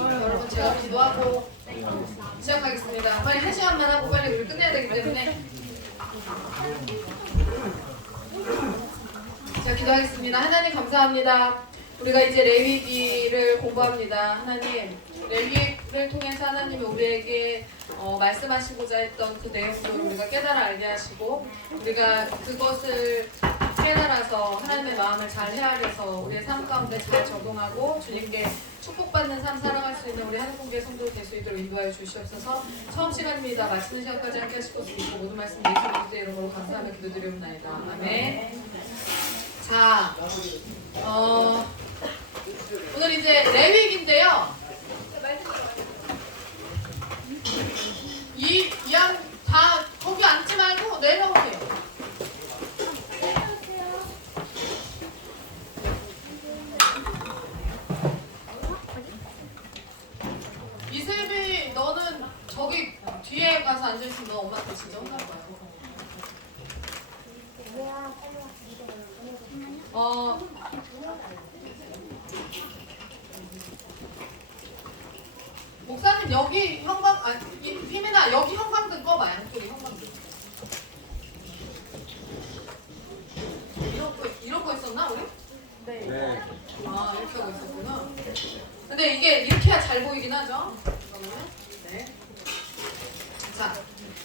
여러분 제가 기도하고 시작하겠습니다. 빨리 1시간만 하고 빨리 우리 끝내야 되기 때문에 자, 기도하겠습니다. 하나님 감사합니다. 우리가 이제 레위기를 공부합니다. 하나님, 레위기를 통해서 하나님이 우리에게 말씀하시고자 했던 그 내용들을 우리가 깨달아 알게 하시고 우리가 그것을 깨달아서 하나님의 마음을 잘 헤아려서 우리의 삶 가운데 잘 적용하고 주님께 축복받는 삶 살아갈 수 있는 우리 한국의 성도 될 수 있도록 인도하여 주시옵소서. 처음 시간입니다. 마치는 시간까지 함께 하실 것을 믿고 모든 말씀 예수 그리스도의 이름으로 감사하며 기도드리옵나이다. 아멘. 자, 오늘 이제 레위기인데요. 이 양 다 거기 앉지 말고 내려오세요. 이슬비, 너는 저기 뒤에 가서 앉아있으면 너 엄마한테 진짜 혼날 거야. 목사님 여기 형광, 희민아 여기 형광등 꺼봐. 양쪽에 형광등. 이런 거 있었나 우리? 네. 아, 이렇게 하고 있었구나. 근데 이게 이렇게 해야 잘 보이긴 하죠. 그러면 네. 자,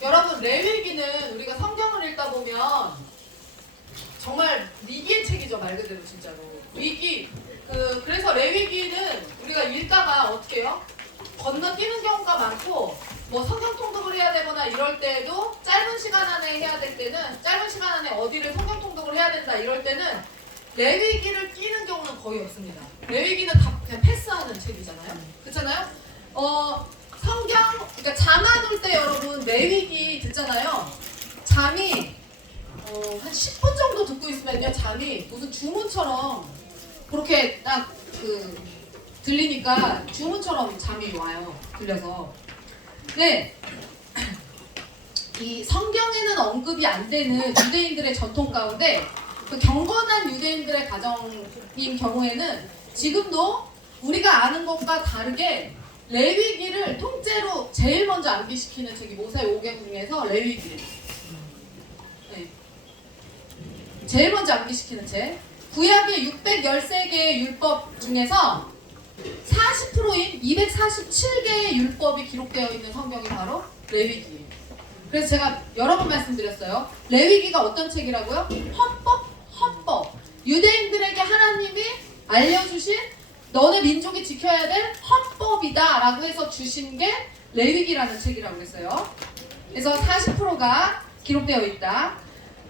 여러분 레위기는 우리가 성경을 읽다 보면 정말 위기의 책이죠. 말 그대로 진짜로 위기. 그래서 레위기는 우리가 읽다가 어떻게 해요? 건너뛰는 경우가 많고 뭐 성경 통독을 해야 되거나 이럴 때도 짧은 시간 안에 해야 될 때는 짧은 시간 안에 어디를 성경 통독을 해야 된다 이럴 때는 레위기를 끼는 경우는 거의 없습니다. 레위기는 다 그냥 패스하는 책이잖아요. 그렇잖아요? 성경, 그러니까 잠 안 올 때 여러분 레위기 듣잖아요. 잠이 한 10분 정도 듣고 있으면요, 잠이 무슨 주문처럼 그렇게 딱 들리니까 주문처럼 잠이 와요. 들려서. 네. 이 성경에는 언급이 안 되는 유대인들의 전통 가운데 그 경건한 유대인들의 가정인 경우에는 지금도 우리가 아는 것과 다르게 레위기를 통째로 제일 먼저 암기시키는 책이 모세오경 중에서 레위기예요. 네. 제일 먼저 암기시키는 책. 구약의 613개의 율법 중에서 40%인 247개의 율법이 기록되어 있는 성경이 바로 레위기예요. 그래서 제가 여러 번 말씀드렸어요. 레위기가 어떤 책이라고요? 헌법. 유대인들에게 하나님이 알려주신 너네 민족이 지켜야 될 헌법이다 라고 해서 주신 게 레위기라는 책이라고 했어요. 그래서 40%가 기록되어 있다.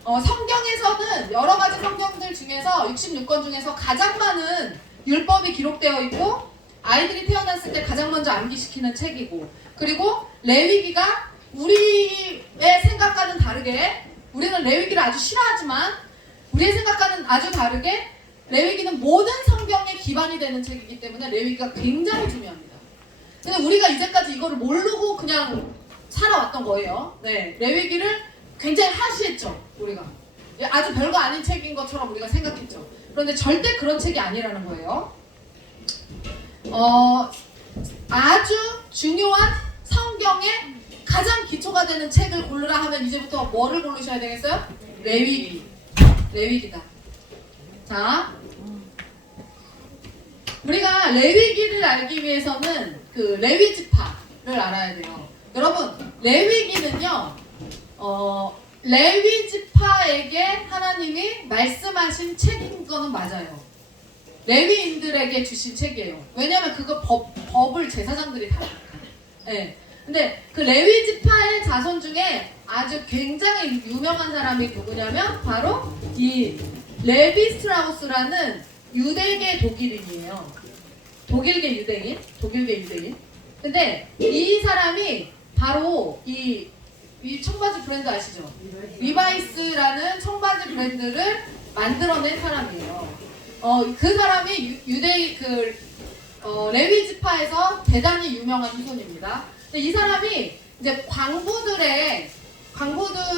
성경에서는 여러 가지 성경들 중에서 66권 중에서 가장 많은 율법이 기록되어 있고 아이들이 태어났을 때 가장 먼저 암기시키는 책이고, 그리고 레위기가 우리의 생각과는 다르게, 우리는 레위기를 아주 싫어하지만 우리의 생각과는 아주 다르게 레위기는 모든 성경의 기반이 되는 책이기 때문에 레위기가 굉장히 중요합니다. 근데 우리가 이제까지 이거를 모르고 그냥 살아왔던 거예요. 네, 레위기를 굉장히 하시했죠. 우리가 아주 별거 아닌 책인 것처럼 우리가 생각했죠. 그런데 절대 그런 책이 아니라는 거예요. 아주 중요한 성경의 가장 기초가 되는 책을 고르라 하면 이제부터 뭐를 고르셔야 되겠어요? 레위기다. 자, 우리가 레위기를 알기 위해서는 그 레위 지파를 알아야 돼요. 여러분, 레위기는요, 레위 지파에게 하나님이 말씀하신 책인 거는 맞아요. 레위인들에게 주신 책이에요. 왜냐하면 그거 법을 제사장들이 다 하니까. 네. 근데 그 레위 지파의 자손 중에 아주 굉장히 유명한 사람이 누구냐면 바로 이 레비 스트라우스라는 유대계 독일인이에요. 독일계 유대인. 근데 이 사람이 바로 이 청바지 브랜드 아시죠? 리바이스라는 청바지 브랜드를 만들어낸 사람이에요. 그 사람이 유대인 레위 지파에서 대단히 유명한 후손입니다. 근데 이 사람이 이제 광부들의 그러니까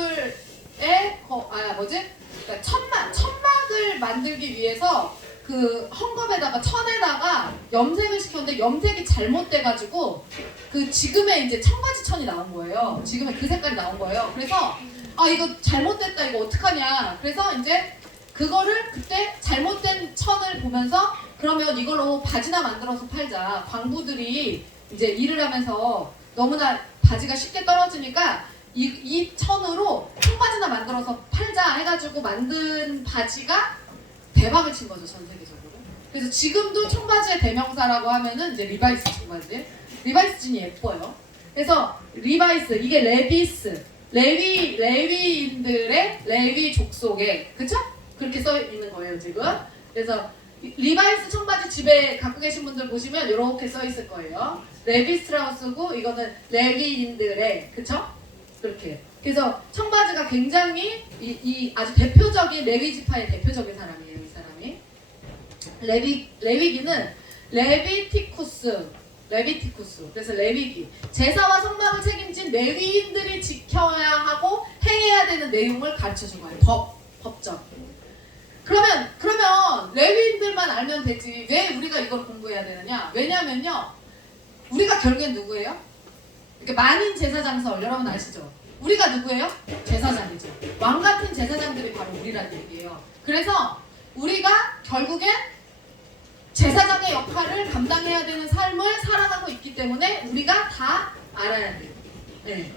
천막을 만들기 위해서 그 헝겊에다가 천에다가 염색을 시켰는데 염색이 잘못돼가지고 그 지금의 이제 청바지 천이 나온 거예요. 지금의 그 색깔이 나온 거예요. 그래서 이거 잘못됐다, 이거 어떡하냐. 그래서 이제 그거를 그때 잘못된 천을 보면서 그러면 이걸로 바지나 만들어서 팔자. 광부들이 이제 일을 하면서 너무나 바지가 쉽게 떨어지니까 이 천으로 청바지나 만들어서 팔자 해가지고 만든 바지가 대박을 친 거죠, 전 세계적으로. 그래서 지금도 청바지의 대명사라고 하면은 이제 리바이스 청바지. 리바이스 진이 예뻐요. 그래서 리바이스, 이게 레비스, 레위인들의 레위 족속에, 그쵸? 그렇게 써 있는 거예요, 지금. 그래서 리바이스 청바지 집에 갖고 계신 분들 보시면 이렇게 써 있을 거예요. 레비스라고 쓰고 이거는 레위인들의, 그쵸? 그렇게. 그래서 청바지가 굉장히 이 아주 대표적인 레위 지파의 대표적인 사람이에요, 이 사람이. 레위기는 레비티쿠스. 그래서 레위기. 제사와 성막을 책임진 레위인들이 지켜야 하고 행해야 되는 내용을 가르쳐 준 거예요. 법적. 그러면 레위인들만 알면 되지. 왜 우리가 이걸 공부해야 되느냐? 왜냐면요. 우리가 결국엔 누구예요? 이렇게 만인 제사장설 여러분 아시죠? 우리가 누구예요? 제사장이죠. 왕 같은 제사장들이 바로 우리라는 얘기예요. 그래서 우리가 결국엔 제사장의 역할을 감당해야 되는 삶을 살아가고 있기 때문에 우리가 다 알아야 돼요. 네.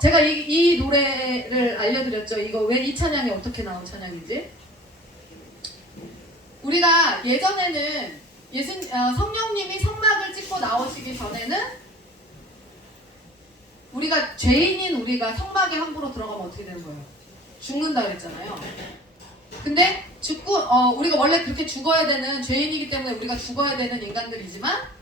제가 이 노래를 알려드렸죠. 이거 왜 이 찬양이 어떻게 나온 찬양인지. 우리가 예전에는 성령님이 성막을 찍고 나오시기 전에는 우리가 죄인인 우리가 성막에 함부로 들어가면 어떻게 되는 거예요? 죽는다 그랬잖아요. 근데 우리가 원래 그렇게 죽어야 되는 죄인이기 때문에 우리가 죽어야 되는 인간들이지만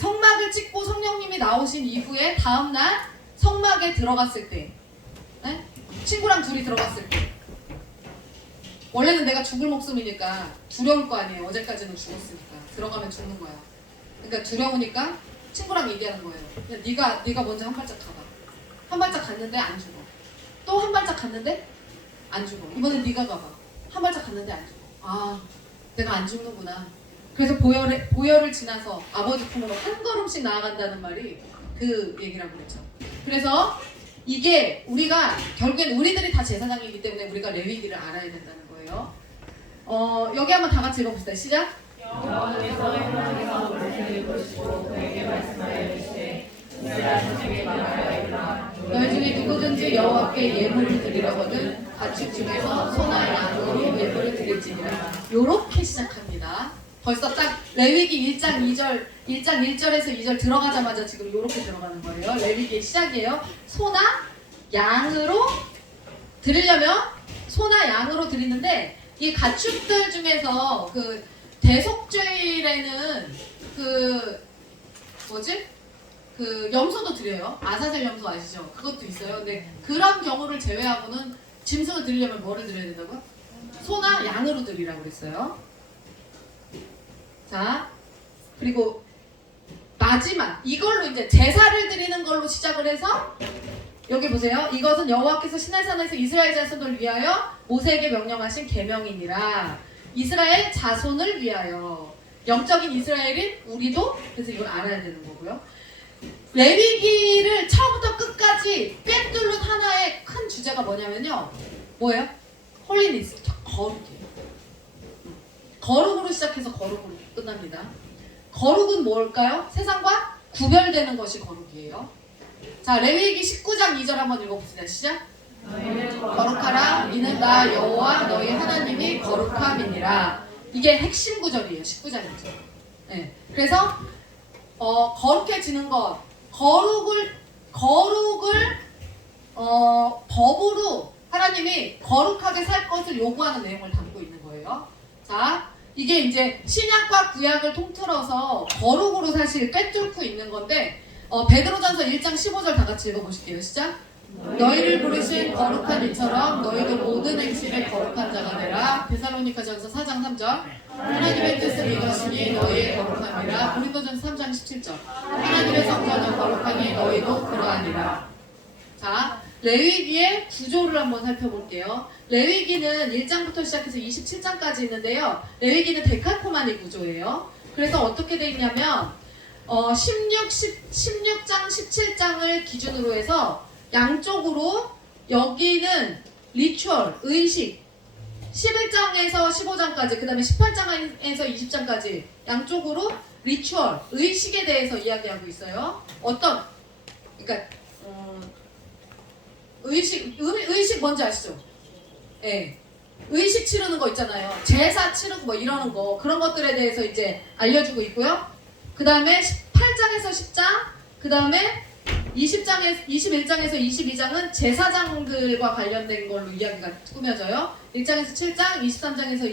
성막을 찍고 성령님이 나오신 이후에 다음날 성막에 들어갔을 때, 네? 친구랑 둘이 들어갔을 때, 원래는 내가 죽을 목숨이니까 두려울 거 아니에요. 어제까지는 죽었으니까 들어가면 죽는 거야. 그러니까 두려우니까 친구랑 얘기하는 거예요. 그냥 네가 먼저 한 발짝 가봐. 한 발짝 갔는데 안 죽어. 또 한 발짝 갔는데 안 죽어. 이번엔 네가 가봐. 한 발짝 갔는데 안 죽어. 내가 안 죽는구나. 그래서 보혈을 지나서 아버지 품으로 한 걸음씩 나아간다는 말이 그 얘기라고 그랬죠. 그래서 이게 우리가 결국엔 우리들이 다 제사장이기 때문에 우리가 레위기를 알아야 된다는 거예요. 여기 한번 다 같이 읽어봅시다. 시작. 여호와께서 하나님께서 모세에게 보시고 그에게 말씀하여 이르시되 이스라엘 자손에게 말하여라 너희 중에 누구든지 여호와께 예물을 드리려거든 가축 중에서 소나 양으로 예물을 드릴지니라. 요렇게 시작합니다. 벌써 딱 레위기 1장 1절에서 2절 들어가자마자 지금 요렇게 들어가는 거예요. 레위기의 시작이에요. 소나 양으로 드리려면 소나 양으로 드리는데 이 가축들 중에서 그 대속죄일에는 염소도 드려요. 아사셀 염소 아시죠? 그것도 있어요. 근데 그런 경우를 제외하고는 짐승을 드리려면 뭐를 드려야 된다고요? 소나 양으로 드리라고 그랬어요. 자, 그리고 마지막 이걸로 이제 제사를 드리는 걸로 시작을 해서 여기 보세요. 이것은 여호와께서 시내산에서 이스라엘 자손을 위하여 모세에게 명령하신 계명이니라. 이스라엘 자손을 위하여. 영적인 이스라엘인 우리도 그래서 이걸 알아야 되는 거고요. 레위기를 처음부터 끝까지 꿰뚫는 하나의 큰 주제가 뭐냐면요. 뭐예요? 홀리니스, 거룩이에요. 거룩으로 시작해서 거룩으로 끝납니다. 거룩은 뭘까요? 세상과 구별되는 것이 거룩이에요. 자, 레위기 19장 2절 한번 읽어봅시다. 시작. 거룩하라. 이는 나 여호와 너희 하나님이 거룩함이니라. 이게 핵심 구절이에요. 19장 2절. 네. 그래서 거룩해지는 것, 거룩을 법으로 하나님이 거룩하게 살 것을 요구하는 내용을 담고 있는 거예요. 자, 이게 이제 신약과 구약을 통틀어서 거룩으로 사실 꿰뚫고 있는 건데 베드로전서 1장 15절 다 같이 읽어보실게요. 시작. 너희를 부르신 거룩한 이처럼 너희도 모든 행실에 거룩한 자가 되라. 데살로니가전서 4장 3절. 하나님의 뜻을 이것이니 너희의 거룩함이라. 고린도전서 3장 17절. 하나님의 성전은 거룩하니 너희도 그러하니라. 자, 레위기의 구조를 한번 살펴볼게요. 레위기는 1장부터 시작해서 27장까지 있는데요. 레위기는 데칼코마니 구조예요. 그래서 어떻게 돼 있냐면 16장, 17장을 기준으로 해서 양쪽으로 여기는 리추얼, 의식 11장에서 15장까지 그 다음에 18장에서 20장까지 양쪽으로 리추얼, 의식에 대해서 이야기하고 있어요. 그러니까 의식 뭔지 아시죠? 예. 의식 치르는 거 있잖아요. 제사 치르고 뭐 이러는 거 그런 것들에 대해서 이제 알려주고 있고요. 그 다음에 8장에서 10장, 그 다음에 21장에서 22장은 제사장들과 관련된 걸로 이야기가 꾸며져요. 1장에서 7장, 23장에서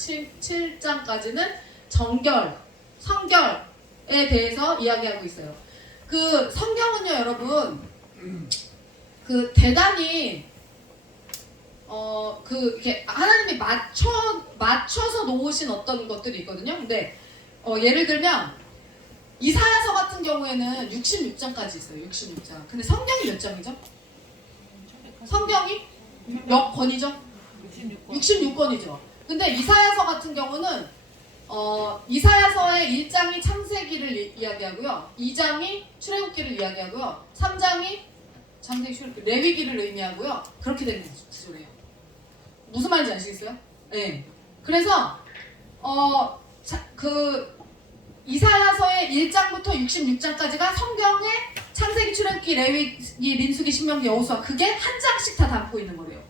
27장까지는 정결, 성결에 대해서 이야기하고 있어요. 그 성경은요, 여러분, 그 대단히 이렇게 하나님이 맞춰서 놓으신 어떤 것들이 있거든요. 근데 예를 들면 이사야서 같은 경우에는 66장까지 있어요. 66장. 근데 성경이 몇 장이죠? 성경이 몇 권이죠? 66권이죠. 근데 이사야서 같은 경우는 이사야서의 1장이 창세기를 이야기하고요. 2장이 출애굽기를 이야기하고요. 3장이 창세기, 출애굽기, 레위기를 의미하고요. 그렇게 되는 구조래요. 무슨 말인지 아시겠어요? 네. 그래서 이사야서의 1장부터 66장까지가 성경의 창세기, 출애굽기, 레위기, 민수기, 신명기, 여호수아 그게 한 장씩 다 담고 있는 거래요.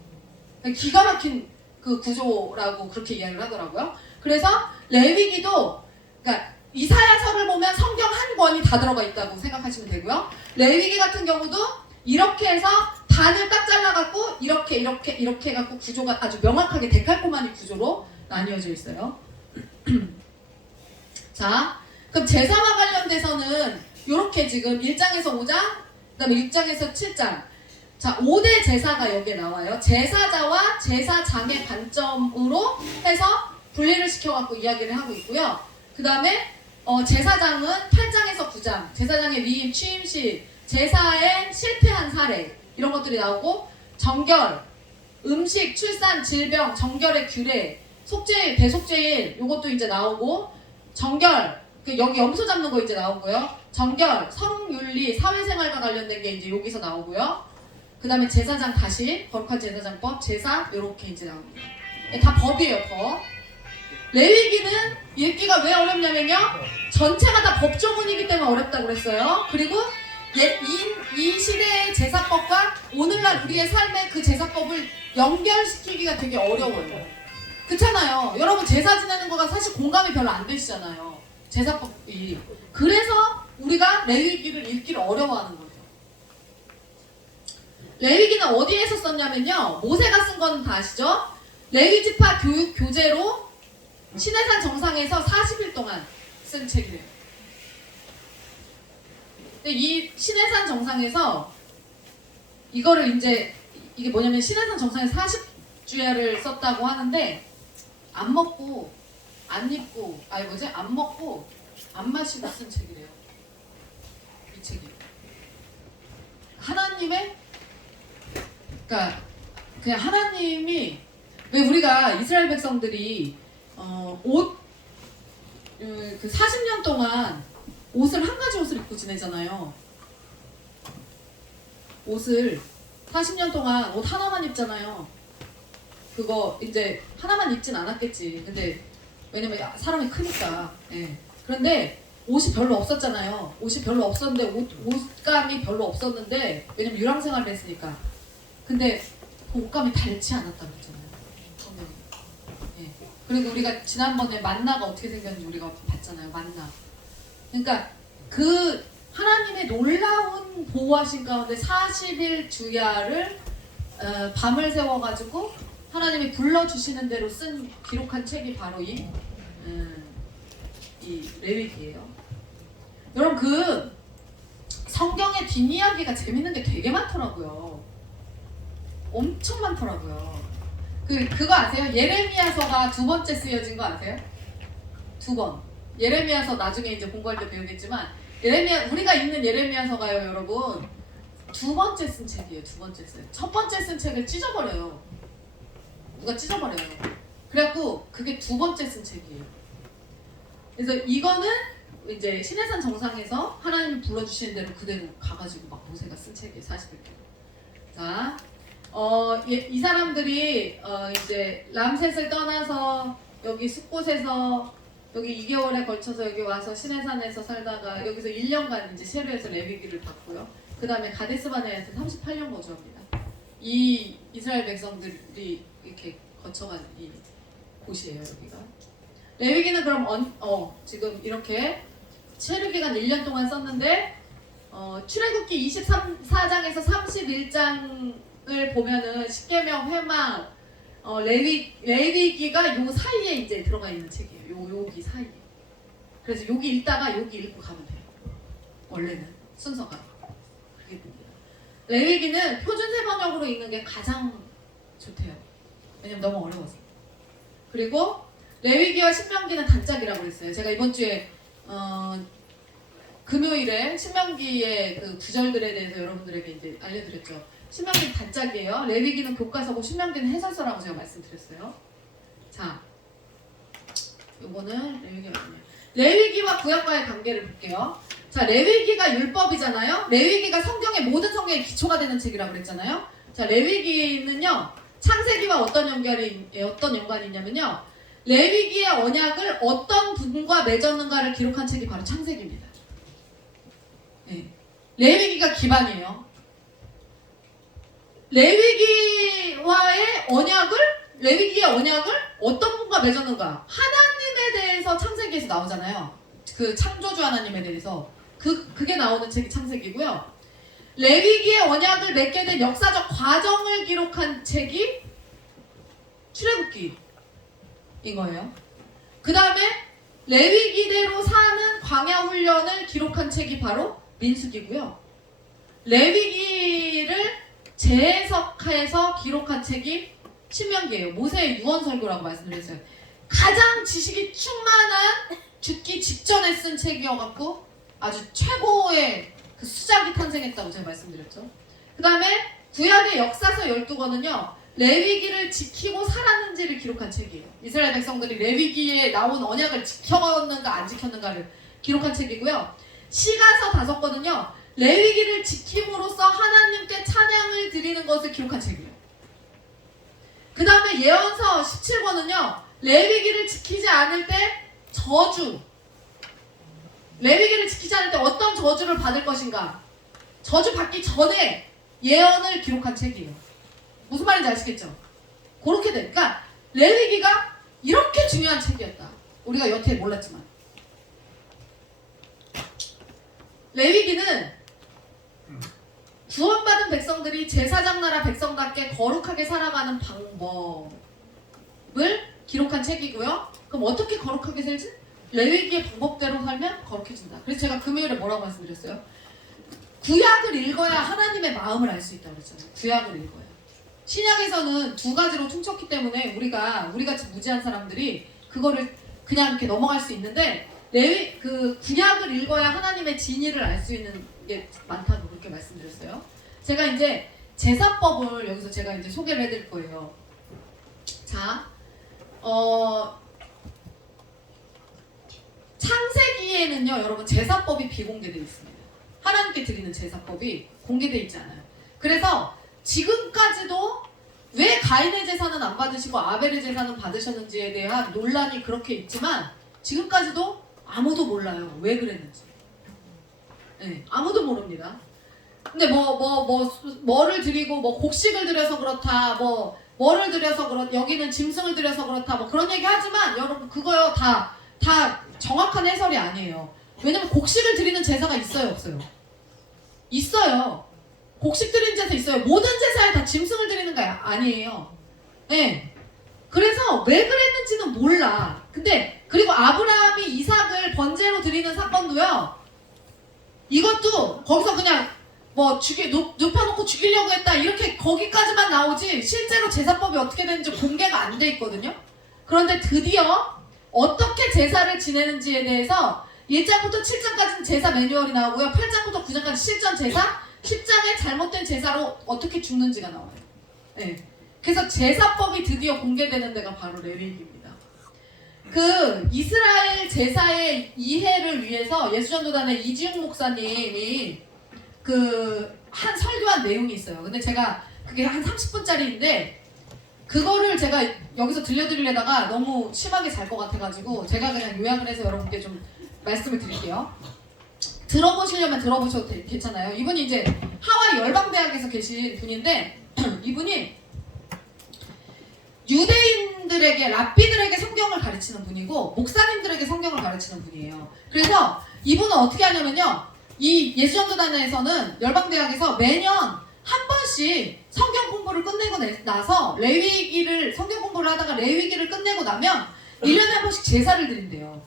기가 막힌 그 구조라고 그렇게 이야기를 하더라고요. 그래서 레위기도 그러니까 이사야서를 보면 성경 한 권이 다 들어가 있다고 생각하시면 되고요. 레위기 같은 경우도 이렇게 해서 반을 딱 잘라갖고 이렇게 해갖고 구조가 아주 명확하게 데칼코마니 구조로 나뉘어져 있어요. 자, 그럼 제사와 관련돼서는 이렇게 지금 1장에서 5장, 그 다음에 6장에서 7장. 자, 5대 제사가 여기에 나와요. 제사자와 제사장의 관점으로 해서 분리를 시켜갖고 이야기를 하고 있고요. 그 다음에 제사장은 8장에서 9장, 제사장의 위임, 취임식, 제사에 실패한 사례 이런 것들이 나오고 정결, 음식, 출산, 질병, 정결의 규례, 속죄일, 대속죄일 요것도 이제 나오고 정결, 여기 염소 잡는 거 이제 나오고요. 정결, 성윤리, 사회생활과 관련된 게 이제 여기서 나오고요. 그 다음에 제사장 다시 거룩한 제사장법, 제사 요렇게 이제 나옵니다. 다 법이에요, 법. 레위기는 읽기가 왜 어렵냐면요. 전체가 다 법조문이기 때문에 어렵다고 그랬어요. 그리고 이 시대의 제사법과 오늘날 우리의 삶의 그 제사법을 연결시키기가 되게 어려워요. 그렇잖아요. 여러분 제사 지내는 거가 사실 공감이 별로 안 되시잖아요. 제사법이. 그래서 우리가 레위기를 읽기를 어려워하는 거예요. 레위기는 어디에서 썼냐면요. 모세가 쓴 건 다 아시죠? 레위지파 교육 교재로 시내산 정상에서 40일 동안 쓴 책이래요. 근데 이 시내산 정상에서 이거를 이제 이게 뭐냐면 시내산 정상에서 40주야를 썼다고 하는데 안 먹고 안 입고 안 먹고 안 마시고 쓴 책이래요. 이 책이 하나님의 그러니까 그냥 하나님이 왜 우리가 이스라엘 백성들이 그 40년 동안 옷을 한 가지 옷을 입고 지내잖아요. 옷을 40년 동안 옷 하나만 입잖아요. 그거 이제 하나만 입진 않았겠지. 근데 왜냐면 사람이 크니까. 예. 그런데 옷이 별로 없었잖아요. 옷이 별로 없었는데 옷감이 별로 없었는데 왜냐면 유랑생활을 했으니까. 근데 그 옷감이 닳지 않았다고 했잖아요. 예. 그리고 우리가 지난번에 만나가 어떻게 생겼는지 우리가 봤잖아요. 만나. 그러니까 그 하나님의 놀라운 보호하신 가운데 40일 주야를 밤을 새워가지고 하나님이 불러주시는 대로 쓴 기록한 책이 바로 이 레위기예요. 여러분 그 성경의 뒷이야기가 재밌는 게 되게 많더라고요. 엄청 많더라고요. 그거 아세요? 예레미야서가 2번째 쓰여진 거 아세요? 2번. 예레미야서 나중에 이제 공부할 때 배우겠지만 우리가 읽는 예레미야서가요, 여러분 2번째 쓴 책이에요. 2번째 쓴. 첫 번째 쓴 책을 찢어버려요. 누가 찢어버려요. 그래갖고 그게 2번째 쓴 책이에요. 그래서 이거는 이제 시내산 정상에서 하나님이 불러주시는 대로 그대로 가가지고 막 모세가 쓴 책이에요. 41개. 자, 이 사람들이 이제 람셋을 떠나서 여기 숲곳에서 여기 2개월에 걸쳐서 여기 와서 시내산에서 살다가 여기서 1년간 이제 세르에서 레위기를 받고요. 그 다음에 가데스바네아에서 38년 거주합니다. 이 이스라엘 백성들이 이렇게 거쳐간 이 곳이에요, 여기가. 레위기는 그럼 지금 이렇게 세르기간 1년 동안 썼는데 출애굽기 24장에서 31장을 보면은 십계명, 회막, 레위기가 요 사이에 이제 들어가 있는 책이에요. 여기 사이에. 그래서 여기 읽다가 여기 읽고 가면 돼요. 원래는 순서가 그게 됩니다. 레위기는 표준세 번역으로 읽는 게 가장 좋대요. 왜냐면 너무 어려워서. 그리고 레위기와 신명기는 단짝이라고 그랬어요. 제가 이번 주에 금요일에 신명기의 그 구절들에 대해서 여러분들에게 이제 알려드렸죠. 신명기는 단짝이에요. 레위기는 교과서고 신명기는 해설서라고 제가 말씀드렸어요. 자, 요거는 레위기가 아니에요. 레위기와 구약과의 관계를 볼게요. 자, 레위기가 율법이잖아요. 레위기가 모든 성경의 기초가 되는 책이라고 그랬잖아요. 자, 레위기는요 창세기와 어떤 연관이 있냐면요, 레위기의 언약을 어떤 분과 맺었는가를 기록한 책이 바로 창세기입니다. 네. 레위기가 기반이에요. 레위기의 언약을 어떤 분과 맺었는가? 하나님에 대해서 창세기에서 나오잖아요. 그 창조주 하나님에 대해서 그게 나오는 책이 창세기고요. 레위기의 언약을 맺게 된 역사적 과정을 기록한 책이 출애굽기인 거예요. 그 다음에 레위기대로 사는 광야 훈련을 기록한 책이 바로 민수기고요. 레위기를 재해석해서 기록한 책이 신명기예요. 모세의 유언설교라고 말씀드렸어요. 가장 지식이 충만한 죽기 직전에 쓴 책이어갖고 아주 최고의 그 수작이 탄생했다고 제가 말씀드렸죠. 그 다음에 구약의 역사서 12권은요 레위기를 지키고 살았는지를 기록한 책이에요. 이스라엘 백성들이 레위기에 나온 언약을 지켰는가 안 지켰는가를 기록한 책이고요. 시가서 5권은요 레위기를 지킴으로써 하나님께 찬양을 드리는 것을 기록한 책이에요. 그 다음에 예언서 17권은요 레위기를 지키지 않을 때 레위기를 지키지 않을 때 어떤 저주를 받을 것인가, 저주 받기 전에 예언을 기록한 책이에요. 무슨 말인지 아시겠죠? 그렇게 돼. 그러니까 레위기가 이렇게 중요한 책이었다. 우리가 여태 몰랐지만. 레위기는 구원받은 백성들이 제사장 나라 백성답게 거룩하게 살아가는 방법을 기록한 책이고요. 그럼 어떻게 거룩하게 살지? 레위기의 방법대로 살면 거룩해진다. 그래서 제가 금요일에 뭐라고 말씀드렸어요? 구약을 읽어야 하나님의 마음을 알 수 있다고 그랬잖아요. 구약을 읽어야. 신약에서는 2가지로 퉁쳤기 때문에 우리가 우리같이 무지한 사람들이 그거를 그냥 이렇게 넘어갈 수 있는데 구약을 읽어야 하나님의 진리를 알 수 있는 게 많다고 그렇게 말씀드렸어요. 제가 이제 제사법을 여기서 제가 이제 소개를 해드릴 거예요. 자, 창세기에는요, 여러분 제사법이 비공개되어 있습니다. 하나님께 드리는 제사법이 공개되어 있지 않아요. 그래서 지금까지도 왜 가인의 제사는 안 받으시고 아벨의 제사는 받으셨는지에 대한 논란이 그렇게 있지만 지금까지도 아무도 몰라요. 왜 그랬는지. 네, 아무도 모릅니다. 근데 뭐를 드리고 곡식을 드려서 그렇다, 뭐를 드려서 여기는 짐승을 드려서 그렇다, 그런 얘기 하지만 여러분 그거요 다 정확한 해설이 아니에요. 왜냐면 곡식을 드리는 제사가 있어요, 없어요? 있어요. 곡식 드리는 제사 있어요. 모든 제사에 다 짐승을 드리는 거 아니에요. 네. 그래서 왜 그랬는지는 몰라. 근데 그리고 아브라함이 이삭을 번제로 드리는 사건도요. 이것도 거기서 그냥 뭐 눕혀놓고 죽이려고 했다 이렇게 거기까지만 나오지 실제로 제사법이 어떻게 되는지 공개가 안 돼 있거든요. 그런데 드디어 어떻게 제사를 지내는지에 대해서 1장부터 7장까지는 제사 매뉴얼이 나오고요. 8장부터 9장까지 실전 제사, 10장에 잘못된 제사로 어떻게 죽는지가 나와요. 네. 그래서 제사법이 드디어 공개되는 데가 바로 레위기입니다. 그 이스라엘 제사의 이해를 위해서 예수전도단의 이지웅 목사님이 그 한 설교한 내용이 있어요. 근데 제가 그게 한 30분짜리인데 그거를 제가 여기서 들려드리려다가 너무 심하게 잘 것 같아가지고 제가 그냥 요약을 해서 여러분께 좀 말씀을 드릴게요. 들어보시려면 들어보셔도 괜찮아요. 이분이 이제 하와이 열방대학에서 계신 분인데 이분이 유대인들에게 랍비들에게 성경을 가르치는 분이고 목사님들에게 성경을 가르치는 분이에요. 그래서 이분은 어떻게 하냐면요. 이 예수전도단에서는 열방대학에서 매년 한 번씩 성경 공부를 끝내고 나서 레위기를 성경 공부를 하다가 레위기를 끝내고 나면 1년에 한 번씩 제사를 드린대요.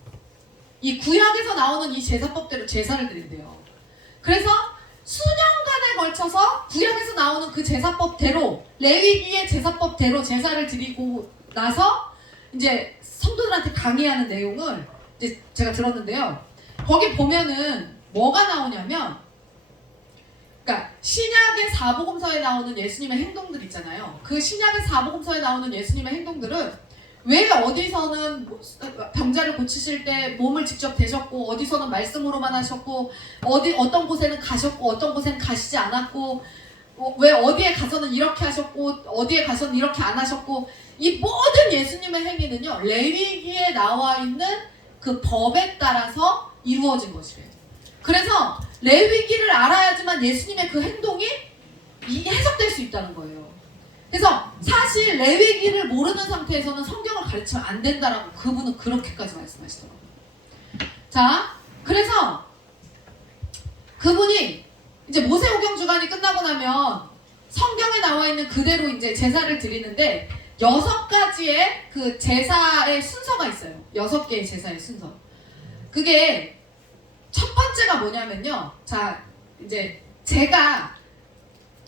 이 구약에서 나오는 이 제사법대로 제사를 드린대요. 그래서 수년간에 걸쳐서 구약에서 나오는 그 제사법대로 레위기의 제사법대로 제사를 드리고 나서 이제 성도들한테 강의하는 내용을 이제 제가 들었는데요. 거기 보면은 뭐가 나오냐면 그러니까 신약의 사복음서에 나오는 예수님의 행동들 있잖아요. 그 신약의 사복음서에 나오는 예수님의 행동들은 왜 어디서는 병자를 고치실 때 몸을 직접 대셨고 어디서는 말씀으로만 하셨고 어떤 곳에는 가셨고 어떤 곳에는 가시지 않았고 왜 어디에 가서는 이렇게 하셨고 어디에 가서는 이렇게 안 하셨고 이 모든 예수님의 행위는요 레위기에 나와 있는 그 법에 따라서 이루어진 것이래요. 그래서 레위기를 알아야지만 예수님의 그 행동이 해석될 수 있다는 거예요. 그래서 사실 레위기를 모르는 상태에서는 성경을 가르치면 안 된다라고 그분은 그렇게까지 말씀하시더라고요. 자, 그래서 그분이 이제 모세오경 주간이 끝나고 나면 성경에 나와 있는 그대로 이제 제사를 드리는데 6가지의 그 제사의 순서가 있어요. 6개의 제사의 순서. 그게 첫 번째가 뭐냐면요. 자, 이제 제가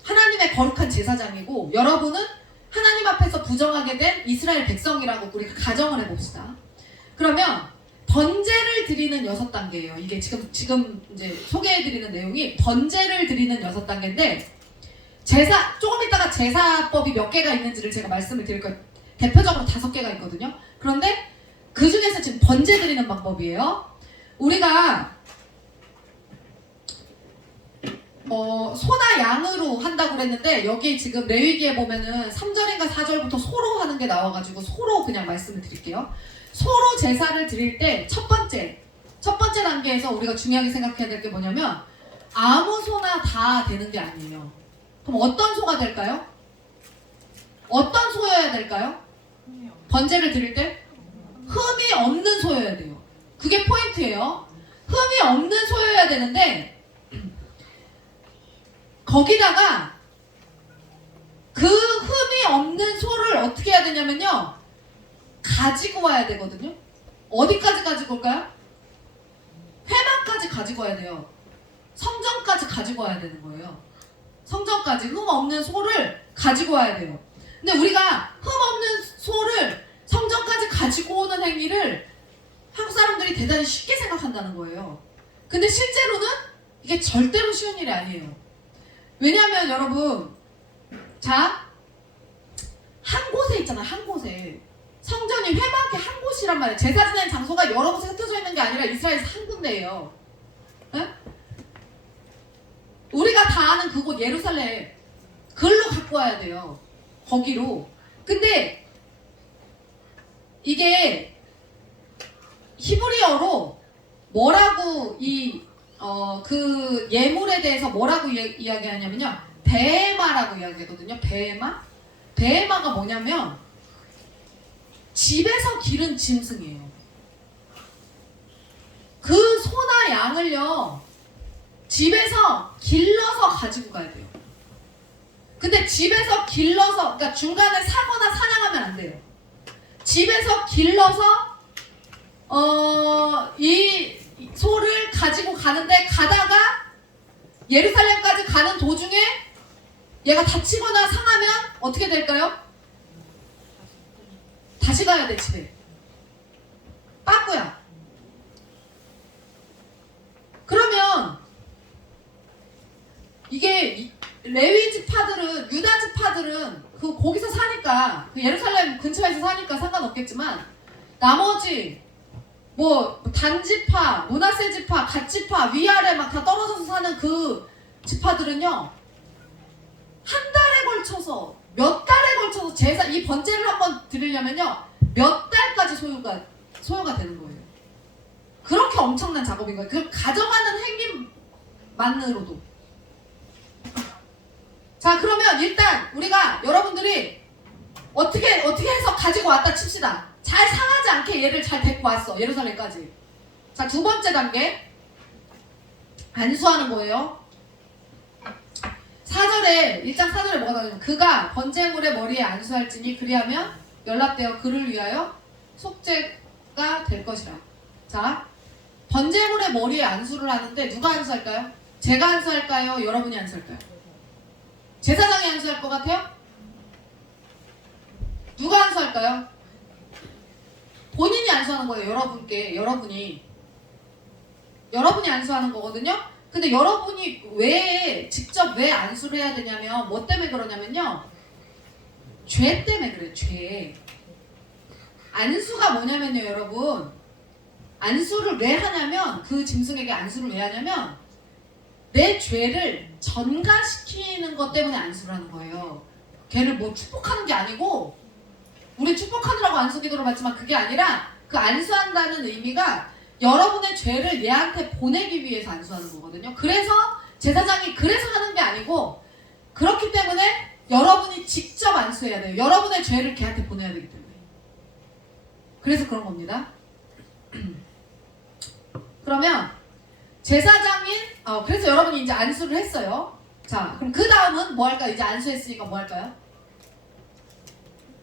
하나님의 거룩한 제사장이고 여러분은 하나님 앞에서 부정하게 된 이스라엘 백성이라고 우리가 가정을 해봅시다. 그러면 번제를 드리는 6단계예요. 이게 지금 이제 소개해드리는 내용이 번제를 드리는 6단계인데 조금 이따가 제사법이 몇 개가 있는지를 제가 말씀을 드릴 거예요. 대표적으로 5개가 있거든요. 그런데 그 중에서 지금 번제 드리는 방법이에요. 우리가 소나 양으로 한다고 그랬는데 여기 지금 레위기에 보면은 3절인가 4절부터 소로 하는 게 나와가지고 소로 그냥 말씀을 드릴게요. 소로 제사를 드릴 때 첫 번째 단계에서 우리가 중요하게 생각해야 될 게 뭐냐면 아무 소나 다 되는 게 아니에요. 그럼 어떤 소가 될까요? 어떤 소여야 될까요? 번제를 드릴 때 흠이 없는 소여야 돼요. 그게 포인트예요. 흠이 없는 소여야 되는데 거기다가 그 흠이 없는 소를 어떻게 해야 되냐면요. 가지고 와야 되거든요. 어디까지 가지고 올까요? 회막까지 가지고 와야 돼요. 성전까지 가지고 와야 되는 거예요. 성전까지 흠 없는 소를 가지고 와야 돼요. 근데 우리가 흠 없는 소를 성전까지 가지고 오는 행위를 한국 사람들이 대단히 쉽게 생각한다는 거예요. 근데 실제로는 이게 절대로 쉬운 일이 아니에요. 왜냐하면 여러분 자 한 곳에 있잖아. 한 곳에 성전이 회막이 한 곳이란 말이에요. 제사 지내는 장소가 여러 곳에 흩어져 있는 게 아니라 이스라엘에서 한 군데예요. 네? 우리가 다 아는 그곳 예루살렘 그걸로 갖고 와야 돼요. 거기로. 근데 이게 히브리어로 뭐라고 그 예물에 대해서 뭐라고 이야기하냐면요. 베헤마라고 이야기하거든요. 베헤마가 뭐냐면 집에서 기른 짐승이에요. 그 소나 양을요. 집에서 길러서 가지고 가야 돼요. 근데 집에서 길러서 그러니까 중간에 사거나 사냥하면 안 돼요. 집에서 길러서 이 소를 가지고 가는데 가다가 예루살렘까지 가는 도중에 얘가 다치거나 상하면 어떻게 될까요? 다시 가야 돼, 집에. 빠꾸야. 그러면 이게 레위 지파들은, 유다 지파들은 거기서 사니까, 그 예루살렘 근처에서 사니까 상관없겠지만, 나머지 뭐 단지파, 므낫세 지파, 갓지파, 위아래 막 다 떨어져서 사는 그 지파들은요, 한 달에 걸쳐서, 몇 달에 걸쳐서 제사, 이 번제를 한번 드리려면요, 몇 달까지 소요가 되는 거예요. 그렇게 엄청난 작업인 거예요. 그 가져가는 행위만으로도. 자, 그러면 일단 우리가 여러분들이 어떻게 해서 가지고 왔다 칩시다. 잘 상하지 않게 얘를 잘 데리고 왔어, 예루살렘까지. 자, 두 번째 단계, 안수하는 거예요. 4절에 1장 4절에 뭐가 나오냐면, 그가 번제물의 머리에 안수할지니 그리하면 연락되어 그를 위하여 속죄가 될 것이라. 자, 번제물의 머리에 안수를 하는데 누가 안수할까요? 제가 안수할까요? 여러분이 안수할까요? 제사장이 안수할 것 같아요? 누가 안수할까요? 본인이 안수하는 거예요. 여러분이 안수하는 거거든요. 근데 여러분이 직접 왜 안수를 해야 되냐면, 뭐 때문에 그러냐면요, 죄 때문에 그래요. 죄. 안수가 뭐냐면요, 여러분, 안수를 왜 하냐면, 그 짐승에게 안수를 왜 하냐면 내 죄를 전가시키는 것 때문에 안수를 하는 거예요. 걔를 뭐 축복하는 게 아니고, 우리 축복하느라고 안수 기도를 받지만 그게 아니라, 그 안수한다는 의미가 여러분의 죄를 얘한테 보내기 위해서 안수하는 거거든요. 그래서 제사장이 그래서 하는 게 아니고, 그렇기 때문에 여러분이 직접 안수해야 돼요. 여러분의 죄를 걔한테 보내야 되기 때문에. 그래서 그런 겁니다. 그러면 제사장인, 그래서 여러분이 이제 안수를 했어요. 자, 그럼 그 다음은 뭐 할까요? 이제 안수했으니까 뭐 할까요?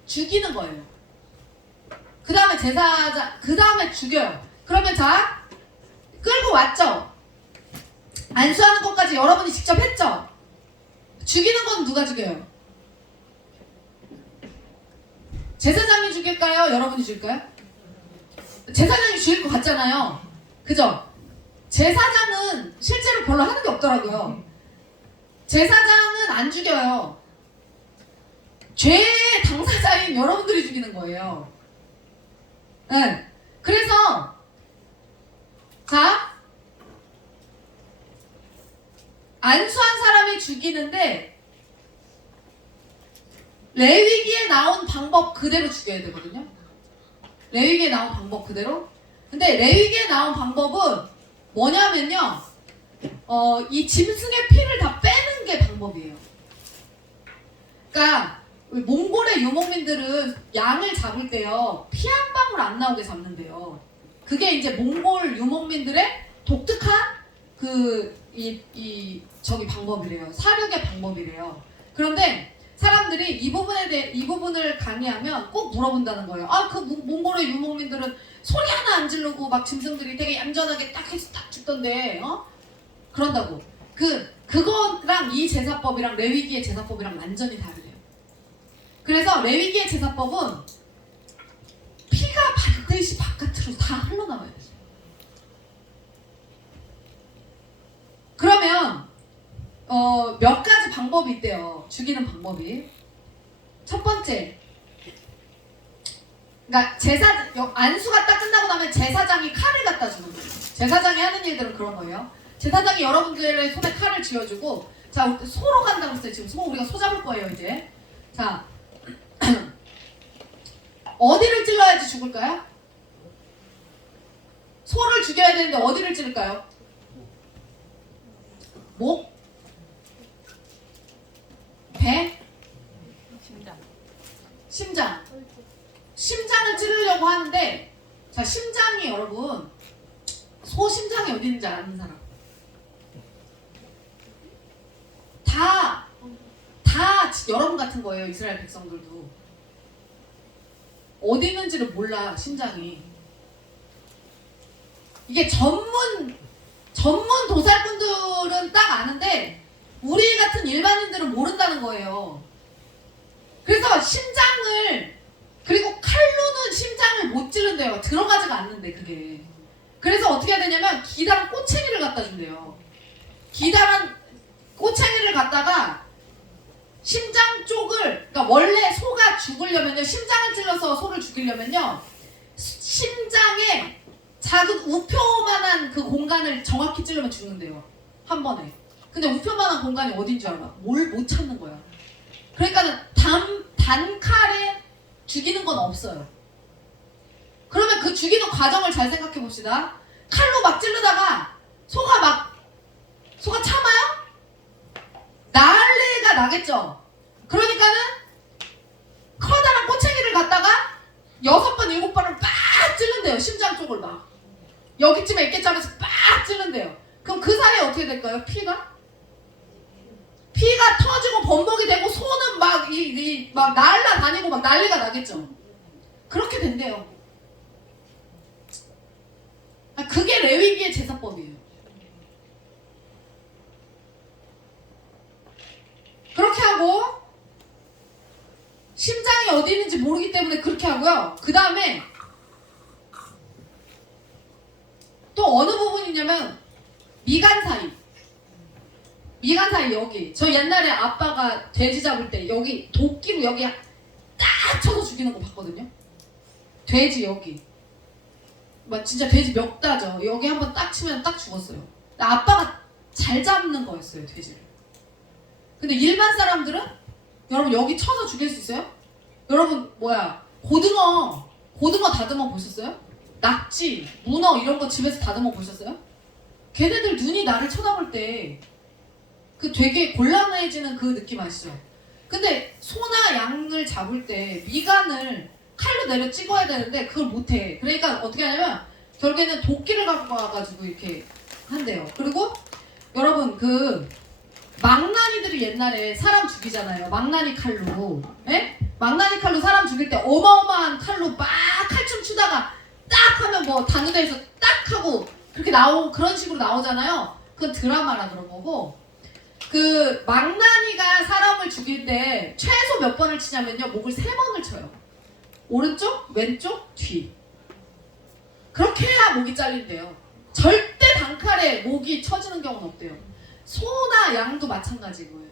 죽이는 거예요. 그 다음에 그 다음에 죽여요. 그러면 자, 끌고 왔죠? 안수하는 것까지 여러분이 직접 했죠? 죽이는 건 누가 죽여요? 제사장이 죽일까요? 여러분이 죽일까요? 제사장이 죽일 것 같잖아요. 그죠? 제사장은 실제로 별로 하는 게 없더라고요. 제사장은 안 죽여요. 죄의 당사자인 여러분들이 죽이는 거예요. 네. 그래서 자, 안수한 사람이 죽이는데 레위기에 나온 방법 그대로 죽여야 되거든요. 레위기에 나온 방법 그대로. 근데 레위기에 나온 방법은 뭐냐면요, 이 짐승의 피를 다 빼는 게 방법이에요. 그러니까 몽골의 유목민들은 양을 잡을 때요, 피 한 방울 안 나오게 잡는데요. 그게 이제 몽골 유목민들의 독특한 저기 방법이래요. 사륙의 방법이래요. 그런데 사람들이 이 부분을 강의하면 꼭 물어본다는 거예요. 그 몽골의 유목민들은 소리 하나 안 지르고 막 짐승들이 되게 얌전하게 딱 해서 딱 죽던데, 그런다고. 그거랑 이 제사법이랑 레위기의 제사법이랑 완전히 다르대요. 그래서 레위기의 제사법은 피가 반드시 바깥으로 다 흘러나와야 돼요. 그러면 몇 가지 방법이 있대요. 죽이는 방법이. 첫 번째, 그러니까 안수가 딱 끝나고 나면 제사장이 칼을 갖다 주는 거예요. 제사장이 하는 일들은 그런 거예요. 제사장이 여러분들의 손에 칼을 쥐어주고, 자, 소로 간다고 했어요. 지금 우리가 소 잡을 거예요, 이제. 자, 어디를 찔러야지 죽을까요? 소를 죽여야 되는데 어디를 찌를까요? 목? 배? 심장. 심장을 찌르려고 하는데, 자, 심장이 여러분, 소 심장이 어디 있는지 아는 사람? 다 여러분 같은 거예요. 이스라엘 백성들도. 어디 있는지를 몰라, 심장이. 이게 전문 도살꾼들은 딱 아는데 우리 같은 일반인들은 모른다는 거예요. 그래서 심장을, 그리고 칼로는 심장을 못 찌른대요. 들어가지가 않는데 그게. 그래서 어떻게 해야 되냐면 기다란 꼬챙이를 갖다 준대요. 기다란 꼬챙이를 갖다가 심장 쪽을, 그러니까 원래 소가 죽으려면요, 심장을 찔러서 소를 죽이려면요, 심장에 작은 우표만한 그 공간을 정확히 찔르면 죽는데요, 한 번에. 근데 우표만한 공간이 어딘 줄 알아? 뭘 못 찾는 거야. 그러니까 단칼에 죽이는 건 없어요. 그러면 그 죽이는 과정을 잘 생각해 봅시다. 칼로 막 찌르다가 소가 참아요? 난리가 나겠죠. 그러니까는 커다란 꼬챙이를 갖다가 6번, 7번을 빡 찌른대요. 심장 쪽을 막. 여기쯤에 있겠지 하면서 빡 찌른대요. 그럼 그 사이에 어떻게 될까요? 피가 터지고 범벅이 되고 소는 막 날아다니고 막 난리가 나겠죠. 그렇게 된대요. 그게 레위기의 제사법이에요. 그렇게 하고 심장이 어디 있는지 모르기 때문에 그렇게 하고요. 그 다음에 또 어느 부분이냐면 미간 사이 여기. 저 옛날에 아빠가 돼지 잡을 때 여기 도끼로 여기 딱 쳐서 죽이는 거 봤거든요. 돼지 여기. 막 진짜 돼지 멱다죠. 여기 한번 딱 치면 딱 죽었어요. 아빠가 잘 잡는 거였어요, 돼지를. 근데 일반 사람들은 여러분 여기 쳐서 죽일 수 있어요? 여러분 고등어 다듬어 보셨어요? 낙지, 문어 이런 거 집에서 다듬어 보셨어요? 걔네들 눈이 나를 쳐다볼 때 그 되게 곤란해지는 그 느낌 아시죠? 근데 소나 양을 잡을 때 미간을 칼로 내려 찍어야 되는데 그걸 못해. 그러니까 어떻게 하냐면 결국에는 도끼를 갖고 와가지고 이렇게 한대요. 그리고 여러분 그 망나니들이 옛날에 사람 죽이잖아요. 망나니 칼로. 예? 망나니 칼로 사람 죽일 때 어마어마한 칼로 막 칼춤 추다가 딱 하면 뭐 단우대에서 딱 하고 그렇게 그런 식으로 나오잖아요. 그건 드라마라 그런 거고, 그 망나니가 사람을 죽일 때 최소 몇 번을 치냐면요, 목을 3번을 쳐요. 오른쪽, 왼쪽, 뒤. 그렇게 해야 목이 잘린대요. 절대 단칼에 목이 쳐지는 경우는 없대요. 소나 양도 마찬가지고요.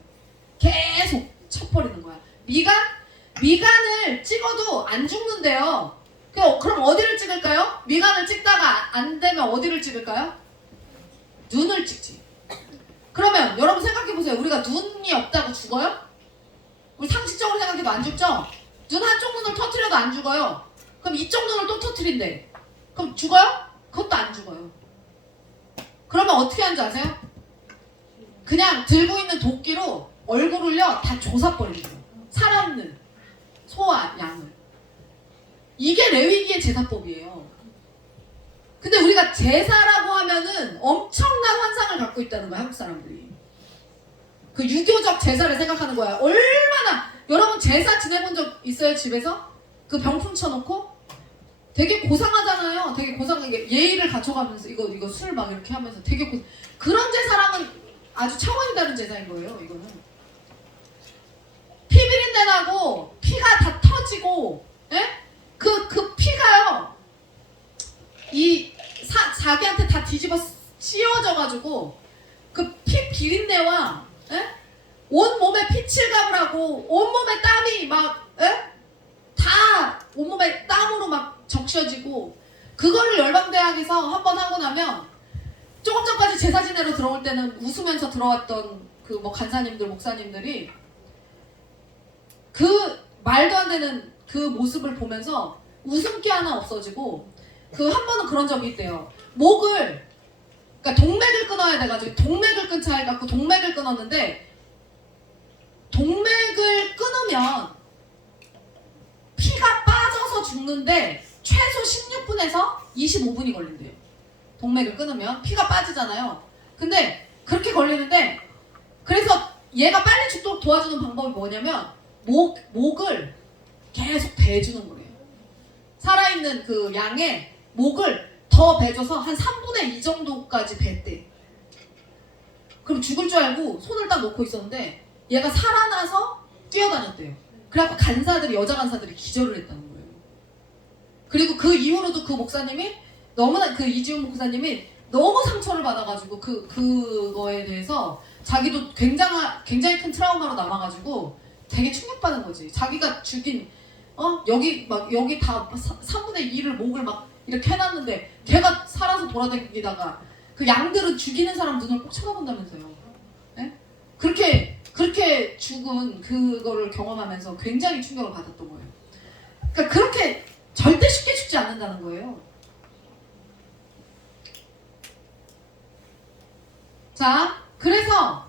계속 쳐버리는 거야. 미간을 찍어도 안 죽는데요. 그럼 어디를 찍을까요? 미간을 찍다가 안 되면 어디를 찍을까요? 눈을 찍지. 그러면 여러분 생각해보세요. 우리가 눈이 없다고 죽어요? 우리 상식적으로 생각해도 안 죽죠? 눈 한쪽 눈을 터트려도 안 죽어요. 그럼 이쪽 눈을 또 터트린대. 그럼 죽어요? 그것도 안 죽어요. 그러면 어떻게 하는지 아세요? 그냥 들고 있는 도끼로 얼굴을요 다 조사버립니다. 살아있는 소와 양을. 이게 레위기의 제사법이에요. 근데 우리가 제사라고 하면은 엄청난 환상을 갖고 있다는 거야, 한국 사람들이. 그 유교적 제사를 생각하는 거야. 얼마나, 여러분 제사 지내본 적 있어요, 집에서? 그 병풍 쳐놓고? 되게 고상하잖아요. 되게 고상하게 예의를 갖춰가면서 이거 술 막 이렇게 하면서 되게 그런 제사랑은 아주 차원이 다른 제사인 거예요, 이거는. 피 비린내 나고 피가 다 터지고, 예? 그 피가요, 자기한테 다 뒤집어 씌워져가지고 그 피 비린내와, 예? 온몸에 피칠감을 하고 온몸에 땀이 막, 예? 다 온몸에 땀으로 막 적셔지고, 그거를 열방대학에서 한번 하고 나면 조금 전까지 제사 지내러 들어올 때는 웃으면서 들어왔던 그 뭐 간사님들, 목사님들이 그 말도 안 되는 그 모습을 보면서 웃음기 하나 없어지고, 그 한 번은 그런 적이 있대요. 그러니까 동맥을 끊어야 돼가지고 동맥을 끊자 해갖고 동맥을 끊었는데, 동맥을 끊으면 피가 빠져서 죽는데 최소 16분에서 25분이 걸린대요. 동맥을 끊으면 피가 빠지잖아요. 근데 그렇게 걸리는데, 그래서 얘가 빨리 죽도록 도와주는 방법이 뭐냐면 목을 계속 대주는 거예요. 살아있는 그 양의 목을 더 베줘서 한 3분의 2 정도까지 뱄대. 그럼 죽을 줄 알고 손을 딱 놓고 있었는데 얘가 살아나서 뛰어다녔대요. 그래갖고 간사들이, 여자 간사들이 기절을 했다는 거예요. 그리고 그 이후로도 그 목사님이 너무나, 그 이지훈 목사님이 너무 상처를 받아가지고 그거에 대해서 자기도 굉장히 큰 트라우마로 남아가지고 되게 충격받은 거지. 자기가 죽인, 여기 다 3분의 2를 목을 막 이렇게 해놨는데 걔가 살아서 돌아다니다가 그 양들은 죽이는 사람 눈을 꼭 쳐다본다면서요. 네? 그렇게 죽은 그거를 경험하면서 굉장히 충격을 받았던 거예요. 그러니까 그렇게 절대 쉽게 죽지 않는다는 거예요. 자, 그래서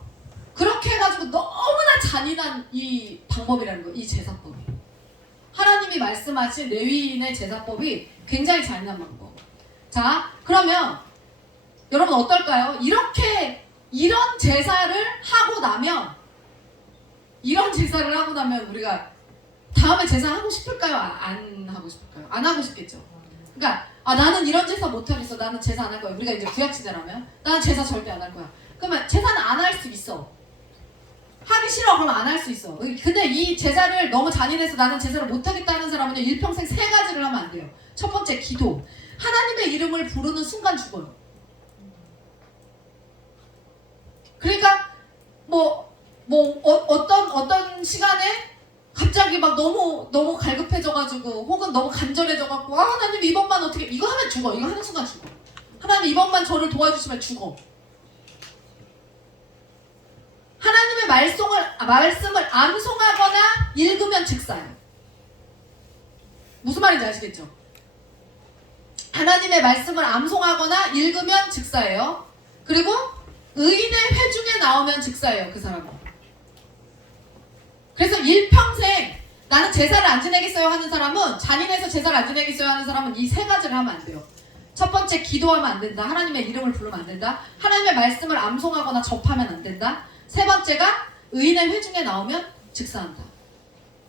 그렇게 해가지고 너무나 잔인한 이 방법이라는 거예요. 이 제사법이. 하나님이 말씀하신 레위인의 제사법이 굉장히 잔인한 방법. 자, 그러면 여러분 어떨까요? 이런 제사를 하고 나면 우리가 다음에 제사 하고 싶을까요? 안 하고 싶을까요? 안 하고 싶겠죠. 그러니까 나는 이런 제사 못 하겠어. 나는 제사 안 할 거야. 우리가 이제 구약시대라면 나는 제사 절대 안 할 거야. 그러면 제사는 안 할 수 있어. 하기 싫어. 그러면 안 할 수 있어. 근데 이 제사를 너무 잔인해서 나는 제사를 못 하겠다 하는 사람은요, 일평생 3가지를 하면 안 돼요. 첫 번째, 기도. 하나님의 이름을 부르는 순간 죽어요. 그러니까 어떤 시간에 갑자기 막 너무 갈급해져가지고 혹은 너무 간절해져갖고 하나님 이번만 어떻게, 이거 하면 죽어. 이거 하는 순간 죽어. 하나님 이번만 저를 도와주시면 죽어. 하나님의 말씀을 암송하거나 읽으면 즉사예요. 무슨 말인지 아시겠죠? 하나님의 말씀을 암송하거나 읽으면 즉사예요. 그리고 의인의 회중에 나오면 즉사예요. 그 사람은. 그래서 일평생 나는 제사를 안 지내겠어요 하는 사람은, 잔인해서 제사를 안 지내겠어요 하는 사람은 이 3가지를 하면 안 돼요. 첫 번째, 기도하면 안 된다. 하나님의 이름을 부르면 안 된다. 하나님의 말씀을 암송하거나 접하면 안 된다. 3번째가 의인의 회중에 나오면 즉사한다.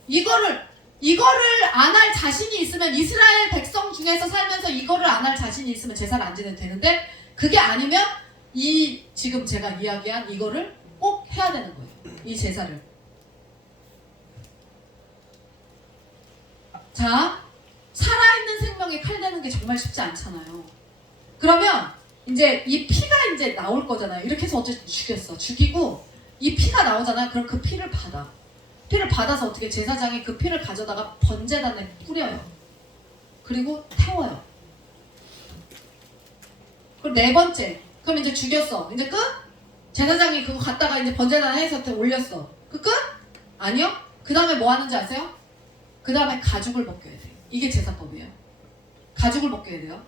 이거를 안 할 자신이 있으면, 이스라엘 백성 중에서 살면서 이거를 안 할 자신이 있으면 제사를 안 지내도 되는데, 그게 아니면 지금 제가 이야기한 이거를 꼭 해야 되는 거예요. 이 제사를. 자, 살아있는 생명에 칼 대는 게 정말 쉽지 않잖아요. 그러면 이제 이 피가 이제 나올 거잖아요. 이렇게 해서 어쨌든 죽이고 이 피가 나오잖아요. 그럼 그 피를 받아서 어떻게, 제사장이 그 피를 가져다가 번제단에 뿌려요. 그리고 태워요. 그럼 4번째, 그럼 이제 죽였어. 이제 끝? 제사장이 그거 갖다가 이제 번제단에 해서 올렸어. 그 끝? 아니요. 그 다음에 뭐 하는지 아세요? 그 다음에 가죽을 벗겨야 돼요. 이게 제사법이에요. 가죽을 벗겨야 돼요.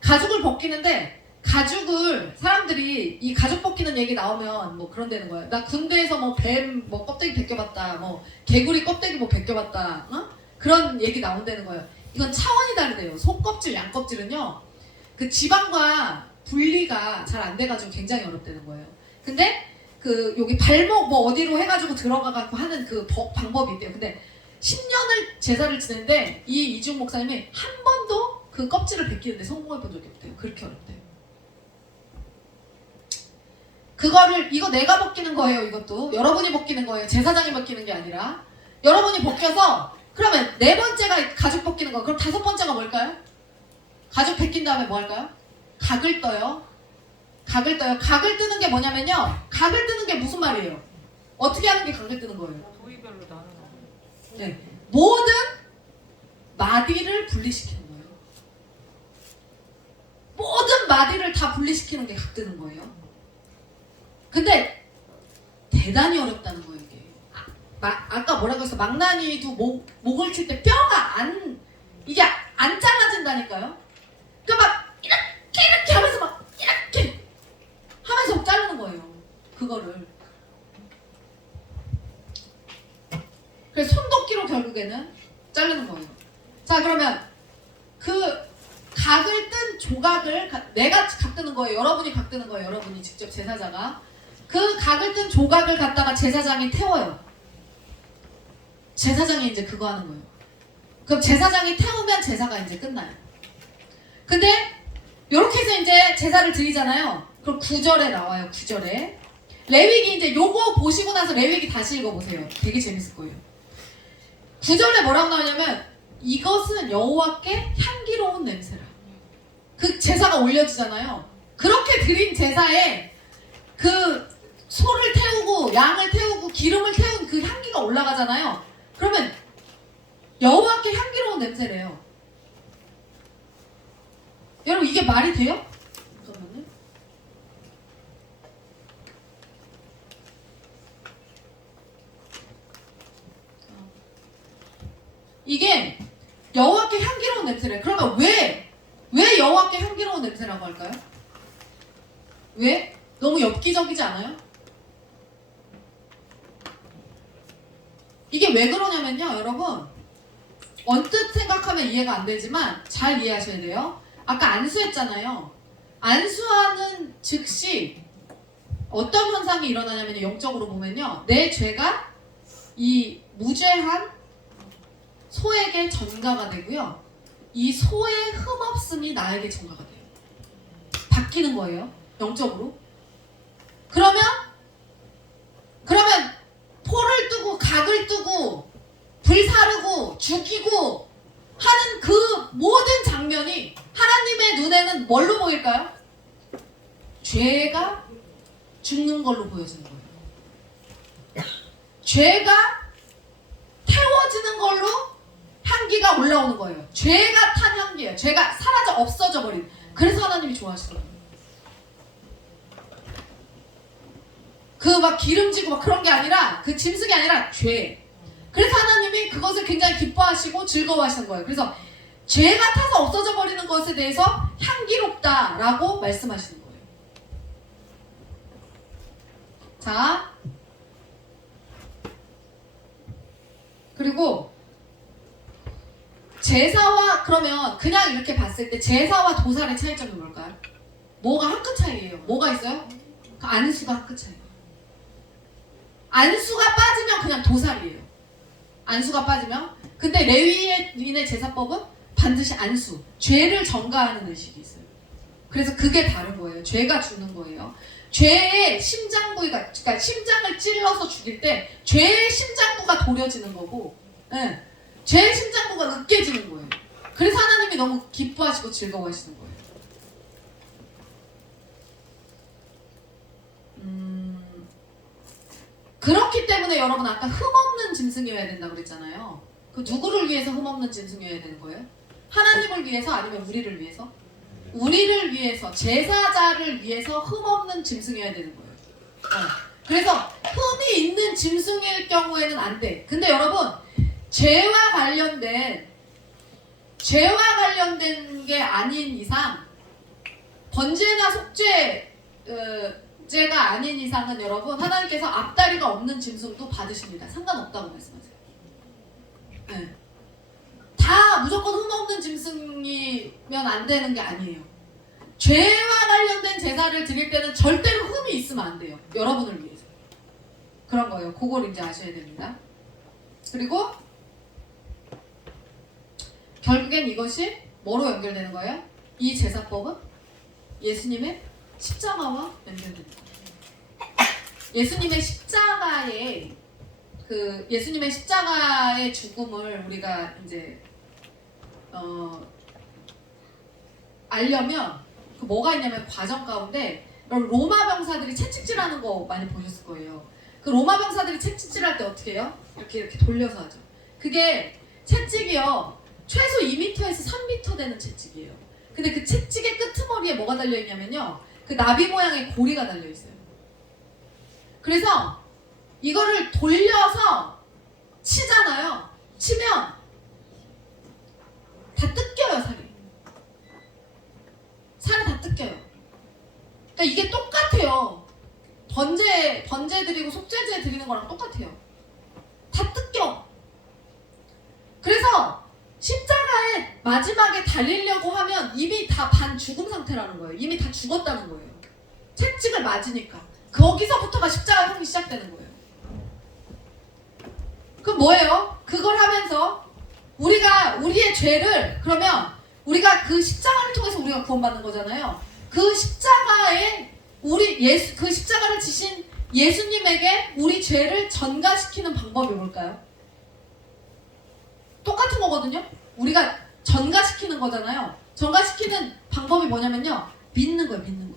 가죽을 벗기는데, 가죽을 사람들이 이 가죽 벗기는 얘기 나오면 뭐 그런 데는 거예요. 나 군대에서 뱀 껍데기 벗겨봤다, 개구리 껍데기 벗겨봤다, 그런 얘기 나온다는 거예요. 이건 차원이 다르대요. 속껍질, 양껍질은요, 그 지방과 분리가 잘 안 돼가지고 굉장히 어렵다는 거예요. 근데 여기 발목 어디로 해가지고 들어가갖고 하는 그 방법이 있대요. 근데 10년을 제사를 지냈는데 이 이지훈 목사님이 한 번도 그 껍질을 벗기는데 성공해 본 적이 없대요. 그렇게 어렵대요. 이거 내가 벗기는 거예요. 이것도 여러분이 벗기는 거예요. 제사장이 벗기는 게 아니라 여러분이 벗겨서, 그러면 4번째가 가죽 벗기는 거. 그럼 5번째가 뭘까요? 가죽 벗긴 다음에 뭐 할까요? 각을 떠요. 각을 뜨는 게 뭐냐면요, 각을 뜨는 게 무슨 말이에요? 어떻게 하는 게 각을 뜨는 거예요? 부위별로 나누는 거. 네, 모든 마디를 분리시키는 거예요. 모든 마디를 다 분리시키는 게 각 뜨는 거예요. 근데 대단히 어렵다는 거예요. 이게 아까 뭐라고 했어? 망나니도 목을 칠 때 뼈가 이게 안 잘라진다니까요. 그러니까 막 이렇게 하면서 막 이렇게 하면서 자르는 거예요. 그거를. 그래서 손도끼로 결국에는 자르는 거예요. 자, 그러면 그 각을 뜬 조각을, 내가 각 뜨는 거예요. 여러분이 각 뜨는 거예요. 여러분이 직접, 제사자가. 그 각을 뜬 조각을 갖다가 제사장이 태워요. 제사장이 이제 그거 하는 거예요. 그럼 제사장이 태우면 제사가 이제 끝나요. 근데 이렇게 해서 이제 제사를 드리잖아요. 그럼 9절에 나와요. 9절에 레위기 이제 요거 보시고 나서 레위기 다시 읽어보세요. 되게 재밌을 거예요. 9절에 뭐라고 나오냐면 이것은 여호와께 향기로운 냄새라. 그 제사가 올려지잖아요. 그렇게 드린 제사에 그 소를 태우고 양을 태우고 기름을 태운 그 향기가 올라가잖아요. 그러면 여호와께 향기로운 냄새래요. 여러분 이게 말이 돼요? 잠깐만요. 이게 여호와께 향기로운 냄새래. 그러면 왜 여호와께 향기로운 냄새라고 할까요? 왜? 너무 엽기적이지 않아요? 이게 왜 그러냐면요, 여러분. 언뜻 생각하면 이해가 안 되지만 잘 이해하셔야 돼요. 아까 안수했잖아요. 안수하는 즉시 어떤 현상이 일어나냐면요, 영적으로 보면요, 내 죄가 이 무죄한 소에게 전가가 되고요, 이 소의 흠없음이 나에게 전가가 돼요. 바뀌는 거예요, 영적으로. 그러면 포를 뜨고 각을 뜨고 불사르고 죽이고 하는 그 모든 장면이 하나님의 눈에는 뭘로 보일까요? 죄가 죽는 걸로 보여지는 거예요. 죄가 태워지는 걸로 향기가 올라오는 거예요. 죄가 탄 향기예요. 죄가 사라져 없어져 버린. 그래서 하나님이 좋아하시더라고요. 그 막 기름지고 막 그런 게 아니라, 그 짐승이 아니라 죄. 그래서 하나님이 그것을 굉장히 기뻐하시고 즐거워하시는 거예요. 그래서 죄가 타서 없어져 버리는 것에 대해서 향기롭다라고 말씀하시는 거예요. 자, 그리고 제사와, 그러면 그냥 이렇게 봤을 때 제사와 도살의 차이점이 뭘까요? 뭐가 한 끗 차이예요. 뭐가 있어요? 그 안수가 한 끗 차이예요. 안수가 빠지면 그냥 도살이에요. 안수가 빠지면. 근데 레위인의 제사법은 반드시 안수, 죄를 전가하는 의식이 있어요. 그래서 그게 다른 거예요. 죄가 죽는 거예요. 죄의 심장부위가, 그러니까 심장을 찔러서 죽일 때 죄의 심장부가 도려지는 거고, 네, 죄의 심장부가 으깨지는 거예요. 그래서 하나님이 너무 기뻐하시고 즐거워하시는 거예요. 그렇기 때문에 여러분 아까 흠없는 짐승이어야 된다고 그랬잖아요. 그 누구를 위해서 흠없는 짐승이어야 되는 거예요? 하나님을 위해서, 아니면 우리를 위해서? 우리를 위해서, 제사자를 위해서 흠없는 짐승이어야 되는 거예요. 그래서 흠이 있는 짐승일 경우에는 안 돼. 근데 여러분, 죄와 관련된 게 아닌 이상, 번제나 속죄가 아닌 이상은 여러분, 하나님께서 앞다리가 없는 짐승도 받으십니다. 상관없다고 말씀하세요. 네. 다 무조건 흠없는 짐승이면 안 되는 게 아니에요. 죄와 관련된 제사를 드릴 때는 절대로 흠이 있으면 안 돼요. 여러분을 위해서. 그런 거예요. 그걸 이제 아셔야 됩니다. 그리고 결국엔 이것이 뭐로 연결되는 거예요? 이 제사법은 예수님의 십자가와 연결되는 거예요. 예수님의 십자가의 죽음을 우리가 이제 알려면 그 뭐가 있냐면, 과정 가운데 로마 병사들이 채찍질하는 거 많이 보셨을 거예요. 그 로마 병사들이 채찍질할 때 어떻게 해요? 이렇게 돌려서 하죠. 그게 채찍이요, 최소 2m에서 3m 되는 채찍이에요. 근데 그 채찍의 끄트머리에 뭐가 달려있냐면요, 그 나비 모양의 고리가 달려있어요. 그래서 이거를 돌려서 치잖아요. 치면 다 뜯겨요, 살이 다 뜯겨요. 그러니까 이게 똑같아요. 번제 드리고 속죄제 드리는 거랑 똑같아요. 다 뜯겨. 그래서 십자가에 마지막에 달리려고 하면 이미 다 반 죽음 상태라는 거예요. 이미 다 죽었다는 거예요. 채찍을 맞으니까. 거기서부터가 십자가형이 시작되는 거예요. 그럼 뭐예요? 그걸 하면서 우리가 우리의 죄를 그러면 우리가 그 십자가를 통해서 우리가 구원받는 거잖아요. 그 십자가에 그 십자가를 지신 예수님에게 우리 죄를 전가시키는 방법이 뭘까요? 똑같은 거거든요. 우리가 전가시키는 거잖아요. 전가시키는 방법이 뭐냐면요. 믿는 거예요. 믿는 거.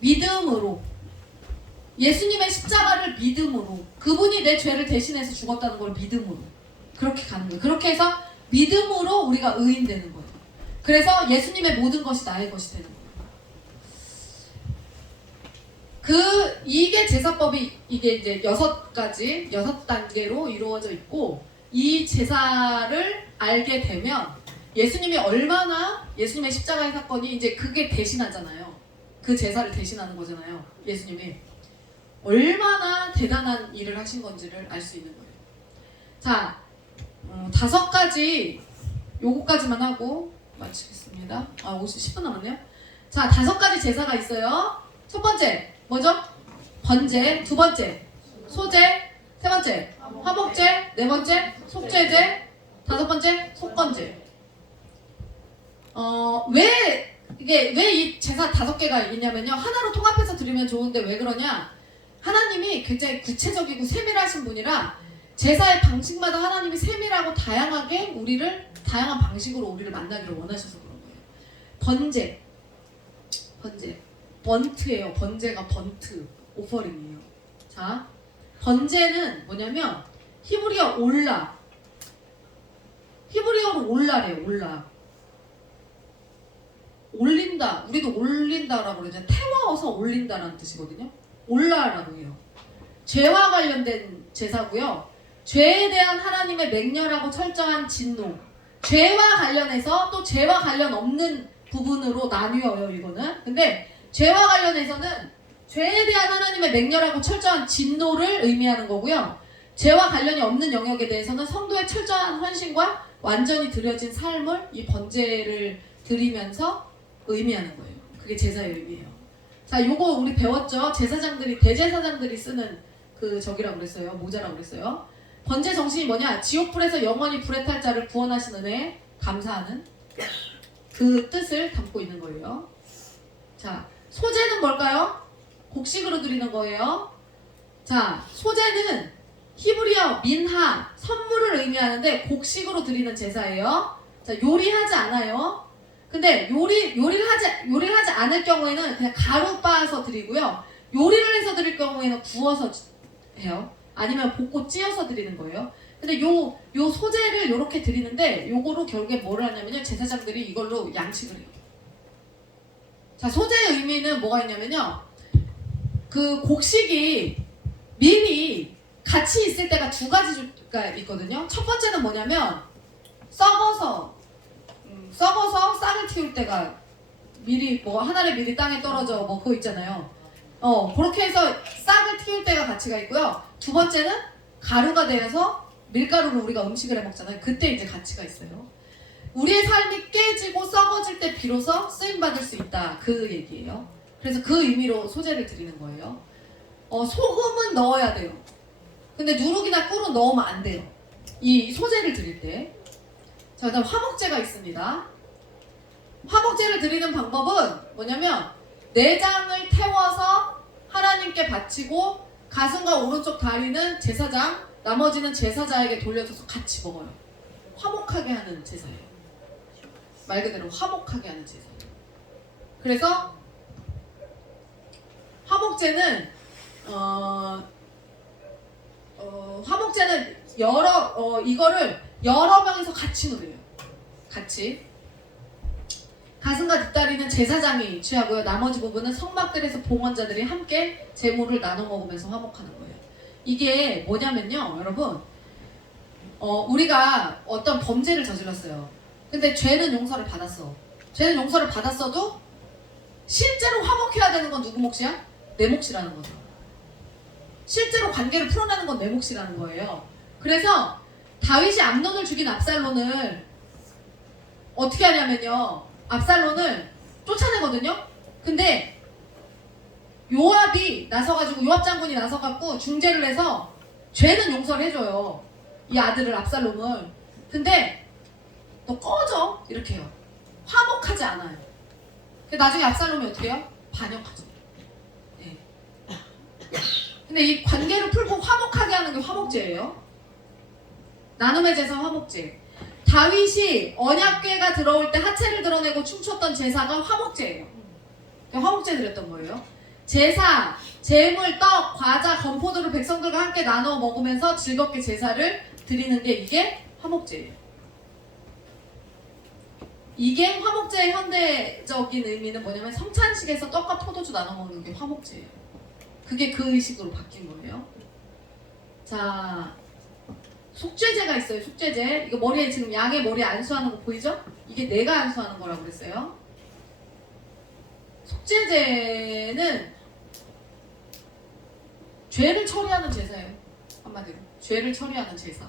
믿음으로. 예수님의 십자가를 믿음으로. 그분이 내 죄를 대신해서 죽었다는 걸 믿음으로. 그렇게 가는 거예요. 그렇게 해서 믿음으로 우리가 의인 되는 거예요. 그래서 예수님의 모든 것이 나의 것이 되는 거예요. 이게 제사법이 이게 이제 6단계로 이루어져 있고, 이 제사를 알게 되면 예수님이 얼마나 예수님의 십자가의 사건이 이제 그게 대신하잖아요. 그 제사를 대신하는 거잖아요. 예수님이 얼마나 대단한 일을 하신 건지를 알 수 있는 거예요. 자, 5가지 요거까지만 하고 마치겠습니다. 10분 남았네요. 자, 5가지 제사가 있어요. 첫 번째 뭐죠? 번제. 두 번째 소제. 세 번째 화목제. 네 번째 속죄제. 다섯 번째 속건제. 왜 이 제사 5개가 있냐면요. 하나로 통합해서 드리면 좋은데 왜 그러냐? 하나님이 굉장히 구체적이고 세밀하신 분이라 제사의 방식마다 하나님이 세밀하고 다양하게 다양한 방식으로 우리를 만나기를 원하셔서 그런 거예요. 번제. 번트예요. 번제가 번트. 오퍼링이에요. 자, 번제는 뭐냐면 히브리어 올라. 히브리어로 올라래요. 올라. 올린다. 우리도 올린다라고 그러죠. 태워서 올린다라는 뜻이거든요. 올라라고 해요. 죄와 관련된 제사고요. 죄에 대한 하나님의 맹렬하고 철저한 진노. 죄와 관련해서 또 죄와 관련 없는 부분으로 나뉘어요. 이거는. 근데 죄와 관련해서는 죄에 대한 하나님의 맹렬하고 철저한 진노를 의미하는 거고요. 죄와 관련이 없는 영역에 대해서는 성도의 철저한 헌신과 완전히 드려진 삶을 이 번제를 드리면서 의미하는 거예요. 그게 제사의 의미예요. 자, 요거 우리 배웠죠? 대제사장들이 쓰는 저기라고 그랬어요. 모자라고 그랬어요. 번제 정신이 뭐냐? 지옥불에서 영원히 불에 탈 자를 구원하신 은혜에 감사하는 그 뜻을 담고 있는 거예요. 자, 소제는 뭘까요? 곡식으로 드리는 거예요. 자, 소제는 히브리어 민하, 선물을 의미하는데 곡식으로 드리는 제사예요. 자, 요리하지 않아요. 근데 요리를 하지 않을 경우에는 그냥 가루 빻아서 드리고요. 요리를 해서 드릴 경우에는 구워서 해요. 아니면 볶고 찌어서 드리는 거예요. 근데 요 소제를 요렇게 드리는데 요거로 결국에 뭐를 하냐면요. 제사장들이 이걸로 양식을 해요. 자, 소제의 의미는 뭐가 있냐면요. 그 곡식이 미리 같이 있을 때가 2가지가 있거든요. 첫 번째는 뭐냐면 썩어서 싹을 틔울 때가 미리 하늘에 미리 땅에 떨어져 그거 있잖아요. 그렇게 해서 싹을 틔울 때가 가치가 있고요. 두 번째는 가루가 되어서 밀가루로 우리가 음식을 해 먹잖아요. 그때 이제 가치가 있어요. 우리의 삶이 깨지고 썩어질 때 비로소 쓰임 받을 수 있다. 그 얘기예요. 그래서 그 의미로 소제를 드리는 거예요. 소금은 넣어야 돼요. 근데 누룩이나 꿀은 넣으면 안 돼요. 이 소제를 드릴 때. 자, 그다음 화목제가 있습니다. 화목제를 드리는 방법은 뭐냐면 내장을 태워서 하나님께 바치고 가슴과 오른쪽 다리는 제사장, 나머지는 제사자에게 돌려줘서 같이 먹어요. 화목하게 하는 제사예요. 말 그대로 화목하게 하는 제사예요. 그래서 화목제는 화목제는 이거를 여러 명이서 같이 누려요. 같이. 가슴과 뒷다리는 제사장이 취하고요. 나머지 부분은 성막들에서 봉헌자들이 함께 제물을 나눠 먹으면서 화목하는 거예요. 이게 뭐냐면요, 여러분. 우리가 어떤 범죄를 저질렀어요. 근데 죄는 용서를 받았어. 죄는 용서를 받았어도 실제로 화목해야 되는 건 누구 몫이야? 내 몫이라는 거죠. 실제로 관계를 풀어내는 건 내 몫이라는 거예요. 그래서 다윗이 암논을 죽인 압살론을 어떻게 하냐면요. 압살론을 쫓아내거든요. 근데 요압이 나서가지고 요압 장군이 나서갖고 중재를 해서 죄는 용서를 해줘요. 이 아들을 압살롬을. 근데 너 꺼져 이렇게 해요. 화목하지 않아요. 나중에 압살롬이 어떻게 해요? 반역하죠. 네. 근데 이 관계를 풀고 화목하게 하는 게 화목제예요. 나눔의 제사 화목제. 다윗이 언약궤가 들어올 때 하체를 드러내고 춤췄던 제사가 화목제예요. 화목제 드렸던 거예요. 제사, 제물, 떡, 과자, 건포도를 백성들과 함께 나눠 먹으면서 즐겁게 제사를 드리는 게 이게 화목제예요. 이게 화목제의 현대적인 의미는 뭐냐면 성찬식에서 떡과 포도주 나눠 먹는 게 화목제예요. 그게 그 의식으로 바뀐 거예요. 자, 속죄제가 있어요. 속죄제. 이거 머리에 지금 양의 머리에 안수하는 거 보이죠? 이게 내가 안수하는 거라고 그랬어요. 속죄제는 죄를 처리하는 제사예요. 한마디로 죄를 처리하는 제사.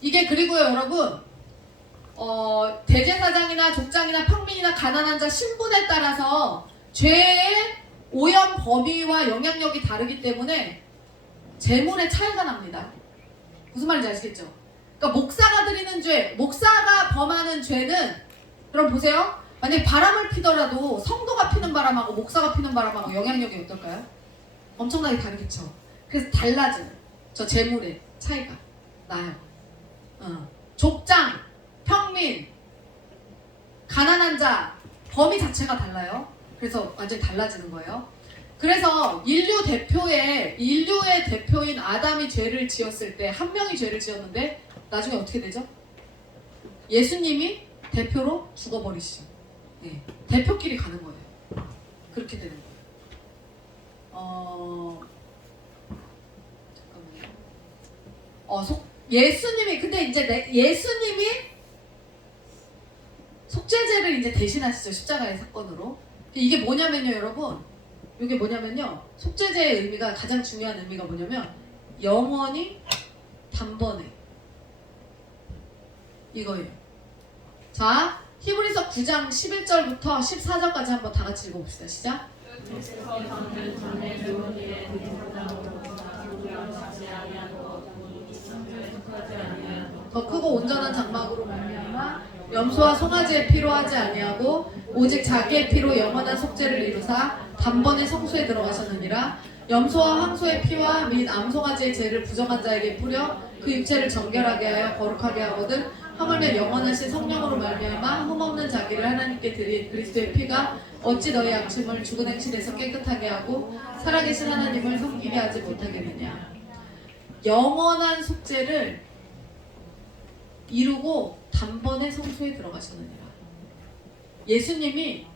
이게 그리고요 여러분 대제사장이나 족장이나 평민이나 가난한 자 신분에 따라서 죄의 오염 범위와 영향력이 다르기 때문에 재물의 차이가 납니다. 무슨 말인지 아시겠죠? 그러니까 목사가 드리는 죄, 목사가 범하는 죄는 그럼 보세요. 만약에 바람을 피더라도 성도가 피는 바람하고 목사가 피는 바람하고 영향력이 어떨까요? 엄청나게 다르겠죠. 그래서 달라져요. 저 재물의 차이가 나요. 족장, 평민, 가난한 자 범위 자체가 달라요. 그래서 완전히 달라지는 거예요. 그래서 인류의 대표인 아담이 죄를 지었을 때 한 명이 죄를 지었는데 나중에 어떻게 되죠? 예수님이 대표로 죽어버리시죠. 네, 대표끼리 가는 거예요. 그렇게 되는 거예요. 잠깐만요. 예수님이 근데 이제 예수님이 속죄제를 이제 대신하시죠. 십자가의 사건으로. 이게 뭐냐면요, 여러분. 이게 뭐냐면요. 속죄제의 의미가 가장 중요한 의미가 뭐냐면 영원히 단번에 이거예요. 자, 히브리서 9장 11절부터 14절까지 한번 다 같이 읽어봅시다. 시작. 더 크고 온전한 장막으로 말미암아 염소와 송아지의 피로 하지 아니하고 오직 자기의 피로 영원한 속죄를 이루사 단번에 성소에 들어가셨느니라. 염소와 황소의 피와 및 암송아지의 죄를 부정한 자에게 뿌려 그 육체를 정결하게 하여 거룩하게 하거든 하물며 영원하신 성령으로 말미암아 흠없는 자기를 하나님께 드린 그리스도의 피가 어찌 너희 양심을 죽은 행실에서 깨끗하게 하고 살아계신 하나님을 섬기게 하지 못하겠느냐. 영원한 속죄를 이루고 단번에 성소에 들어가셨느니라. 예수님이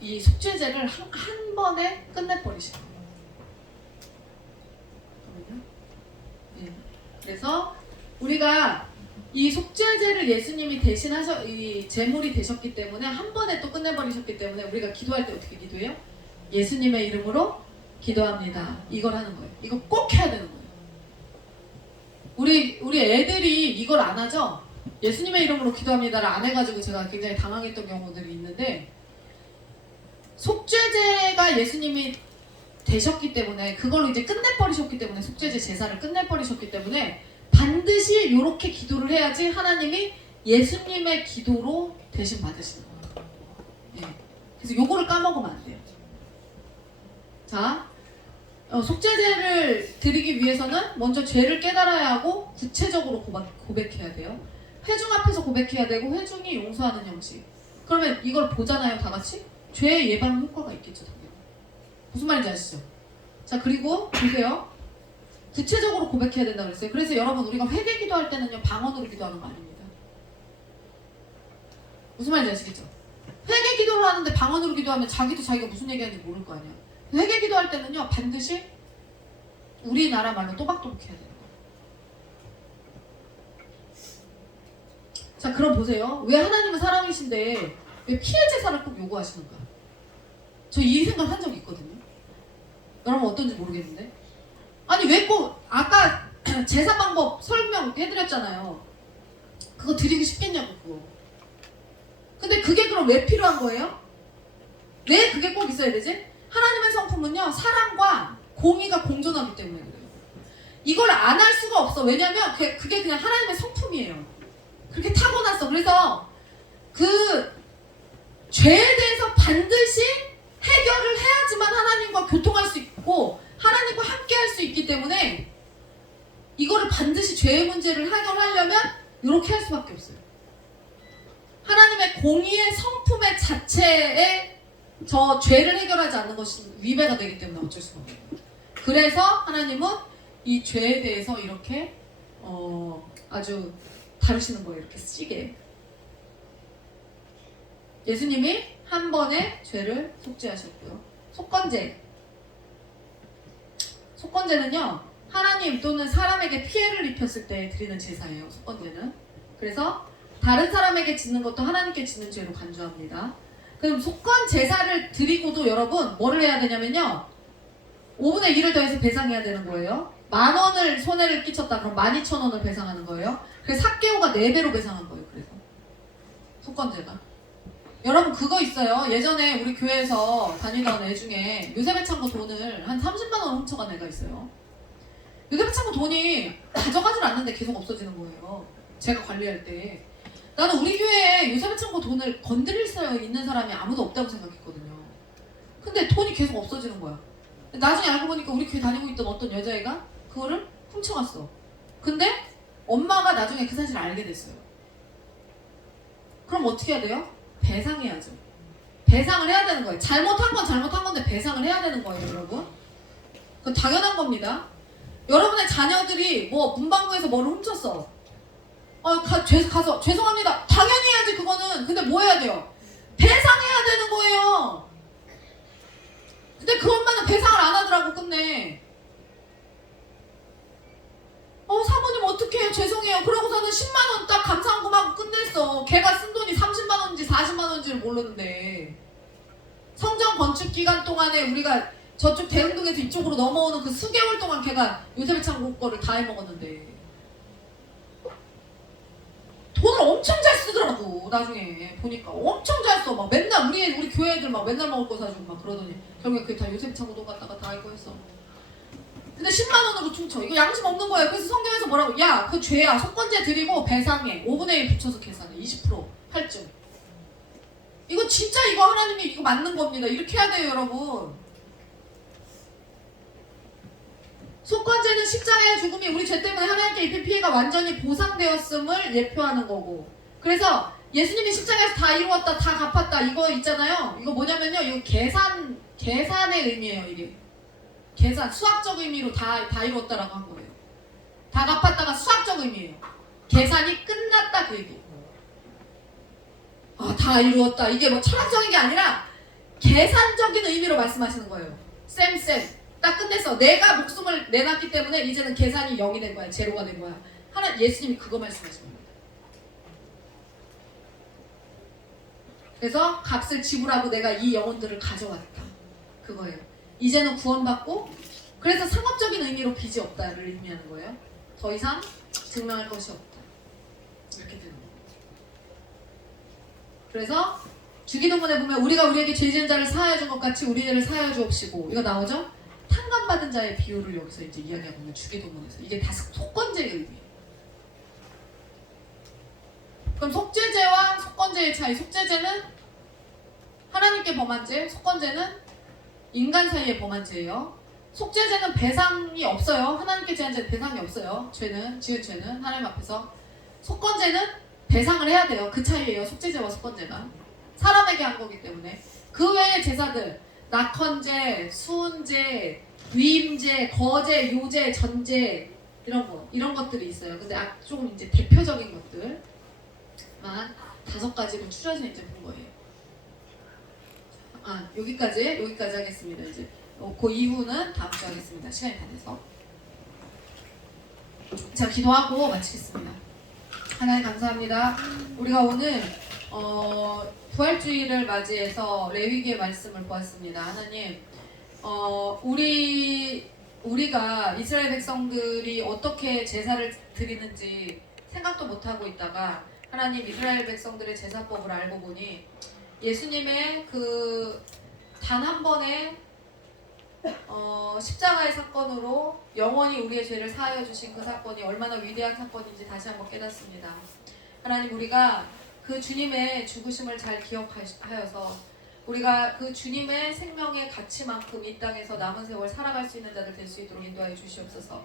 이 속죄제를 한 번에 끝내버리시는 거예요. 네. 그래서 우리가 이 속죄제를 예수님이 이 제물이 되셨기 때문에 한 번에 또 끝내버리셨기 때문에 우리가 기도할 때 어떻게 기도해요? 예수님의 이름으로 기도합니다. 이걸 하는 거예요. 이거 꼭 해야 되는 거예요. 우리 애들이 이걸 안 하죠? 예수님의 이름으로 기도합니다를 안 해가지고 제가 굉장히 당황했던 경우들이 있는데 속죄제가 예수님이 되셨기 때문에 그걸로 이제 끝내버리셨기 때문에 속죄제 제사를 끝내버리셨기 때문에 반드시 이렇게 기도를 해야지 하나님이 예수님의 기도로 대신 받으시는 거예요. 네. 그래서 요거를 까먹으면 안 돼요. 자, 속죄제를 드리기 위해서는 먼저 죄를 깨달아야 하고 구체적으로 고백해야 돼요. 회중 앞에서 고백해야 되고 회중이 용서하는 형식. 그러면 이걸 보잖아요, 다 같이? 죄 예방 효과가 있겠죠, 당연히. 무슨 말인지 아시죠? 자, 그리고 보세요. 구체적으로 고백해야 된다고 그랬어요. 그래서 여러분 우리가 회개 기도할 때는요 방언으로 기도하는 거 아닙니다. 무슨 말인지 아시겠죠? 회개 기도를 하는데 방언으로 기도하면 자기가 무슨 얘기하는지 모를 거 아니야. 회개 기도할 때는요 반드시 우리나라 말로 또박또박 해야 돼요. 자, 그럼 보세요. 왜 하나님은 사랑이신데 왜 피해 제사를 꼭 요구하시는가? 저 이 생각 한 적 있거든요. 여러분 어떤지 모르겠는데 아니 왜 꼭 아까 제사 방법 설명해드렸잖아요. 그거 드리고 싶겠냐고 그거. 근데 그게 그럼 왜 필요한 거예요? 왜 그게 꼭 있어야 되지? 하나님의 성품은요 사랑과 공의가 공존하기 때문에 그래요. 이걸 안 할 수가 없어. 왜냐면 그게 그냥 하나님의 성품이에요. 그렇게 타고났어. 그래서 그 죄에 대해서 반드시 해결을 해야지만 하나님과 교통할 수 있고 하나님과 함께 할 수 있기 때문에 이거를 반드시 죄의 문제를 해결하려면 이렇게 할 수밖에 없어요. 하나님의 공의의 성품의 자체에 저 죄를 해결하지 않는 것이 위배가 되기 때문에 어쩔 수가 없어요. 그래서 하나님은 이 죄에 대해서 이렇게 아주 다루시는 거예요. 이렇게 시게. 예수님이 한 번에 죄를 속죄하셨고요. 속건제는요, 하나님 또는 사람에게 피해를 입혔을 때 드리는 제사예요. 속건제는. 그래서 다른 사람에게 짓는 것도 하나님께 짓는 죄로 간주합니다. 그럼 속건 제사를 드리고도 여러분 뭐를 해야 되냐면요, 5분의 1을 더해서 배상해야 되는 거예요. 10,000원을 손해를 끼쳤다 그럼 12,000원을 배상하는 거예요. 그래서 삭개오가 4배로 배상한 거예요. 그래서 속건제가. 여러분 그거 있어요. 예전에 우리 교회에서 다니던 애 중에 요셉배창고 돈을 한 30만 원 훔쳐간 애가 있어요. 요셉배창고 돈이 가져가질 않는데 계속 없어지는 거예요. 제가 관리할 때. 나는 우리 교회에 요셉배창고 돈을 건드릴 수 있는 사람이 아무도 없다고 생각했거든요. 근데 돈이 계속 없어지는 거야. 나중에 알고 보니까 우리 교회 다니고 있던 어떤 여자애가 그거를 훔쳐갔어. 근데 엄마가 나중에 그 사실을 알게 됐어요. 그럼 어떻게 해야 돼요? 배상해야죠. 배상을 해야 되는 거예요. 잘못한 건 잘못한 건데 배상을 해야 되는 거예요, 여러분. 그건 당연한 겁니다. 여러분의 자녀들이 뭐 문방구에서 뭐를 훔쳤어. 가서 죄송합니다. 당연히 해야지 그거는. 근데 뭐 해야 돼요? 배상해야 되는 거예요. 근데 그 엄마는 배상을 안 하더라고. 끝내. 사모님 어떡해요? 죄송해요. 그러고서는 10만 원 딱 감사한금하고 끝냈어. 걔가 쓴 돈이 30만 원인지 40만 원인지를 모르는데. 성전 건축 기간 동안에 우리가 저쪽 대흥동에서 이쪽으로 넘어오는 그 수개월 동안 걔가 요셉배창고 거를 다 해먹었는데 돈을 엄청 잘 쓰더라고. 나중에 보니까 엄청 잘 써. 막 맨날 우리 교회 애들 막 맨날 먹을 거 사주고 막 그러더니 결국에 그게 다 요셉배창고 돈 갖다가 다 이거 했어. 근데 10만 원으로 퉁쳐. 이거 양심 없는 거예요. 그래서 성경에서 뭐라고? 야, 그 죄야. 속건제 드리고 배상해. 5분의 1 붙여서 계산해. 20% 할증. 이거 진짜 이거 하나님이 이거 맞는 겁니다. 이렇게 해야 돼요, 여러분. 속건제는 십자가의 죽음이 우리 죄 때문에 하나님께 입힌 피해가 완전히 보상되었음을 예표하는 거고. 그래서 예수님이 십자가에서 다 이루었다, 다 갚았다 이거 있잖아요. 이거 뭐냐면요. 이거 계산의 의미예요, 이게. 계산, 수학적 의미로 다 이루었다라고 한 거예요. 다 갚았다가 수학적 의미예요. 계산이 끝났다 그 얘기예요. 다 이루었다. 이게 뭐 철학적인 게 아니라 계산적인 의미로 말씀하시는 거예요. 쌤. 딱 끝냈어. 내가 목숨을 내놨기 때문에 이제는 계산이 0이 된 거야. 제로가 된 거야. 예수님이 그거 말씀하시는 겁니다. 그래서 값을 지불하고 내가 이 영혼들을 가져왔다. 그거예요. 이제는 구원받고 그래서 상업적인 의미로 빚이 없다를 의미하는 거예요. 더 이상 증명할 것이 없다. 이렇게 되는 거예요. 그래서 주기도문에 보면 우리가 우리에게 죄 지은 자를 사하여 준 것 같이 우리 죄를 사하여 주옵시고 이거 나오죠? 탕감받은 자의 비유를 여기서 이제 이야기하고 있는 주기도문에서 이게 다 속건제의 의미예요. 그럼 속죄제와 속건제의 차이. 속죄제는 하나님께 범한 죄, 속건제는 인간 사이에 범한 죄예요. 속죄제는 배상이 없어요. 하나님께 지은 죄는 배상이 없어요. 지은 죄는 하나님 앞에서. 속건제는 배상을 해야 돼요. 그 차이예요. 속죄제와 속건제가. 사람에게 한 거기 때문에. 그 외의 제사들, 낙헌제, 수은제, 위임제, 거제, 요제, 전제 이런 것들이 있어요. 근데 좀 이제 대표적인 것들만 5가지로 추려서 이제 본 거예요. 여기까지 하겠습니다. 이제 그 이후는 다음 주에 하겠습니다. 시간이 다 돼서. 자, 기도하고 마치겠습니다. 하나님 감사합니다. 우리가 오늘 부활주의를 맞이해서 레위기의 말씀을 보았습니다. 하나님, 우리가 이스라엘 백성들이 어떻게 제사를 드리는지 생각도 못하고 있다가 하나님 이스라엘 백성들의 제사법을 알고 보니 예수님의 그 단 한 번의 십자가의 사건으로 영원히 우리의 죄를 사하여 주신 그 사건이 얼마나 위대한 사건인지 다시 한번 깨닫습니다. 하나님, 우리가 그 주님의 죽으심을 잘 기억하여서 우리가 그 주님의 생명의 가치만큼 이 땅에서 남은 세월 살아갈 수 있는 자들 될 수 있도록 인도하여 주시옵소서.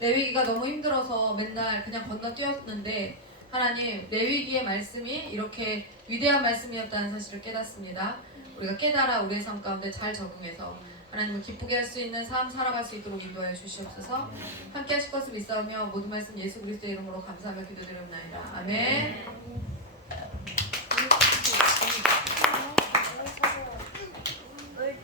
레위기가 너무 힘들어서 맨날 그냥 건너뛰었는데 하나님, 레위기의 말씀이 이렇게 위대한 말씀이었다는 사실을 깨닫습니다. 우리가 깨달아 우리의 삶 가운데 잘 적응해서 하나님을 기쁘게 할 수 있는 삶 살아갈 수 있도록 인도하여 주시옵소서. 함께 하실 것을 믿사오며 모든 말씀 예수 그리스도의 이름으로 감사하며 기도드리옵나이다. 아멘.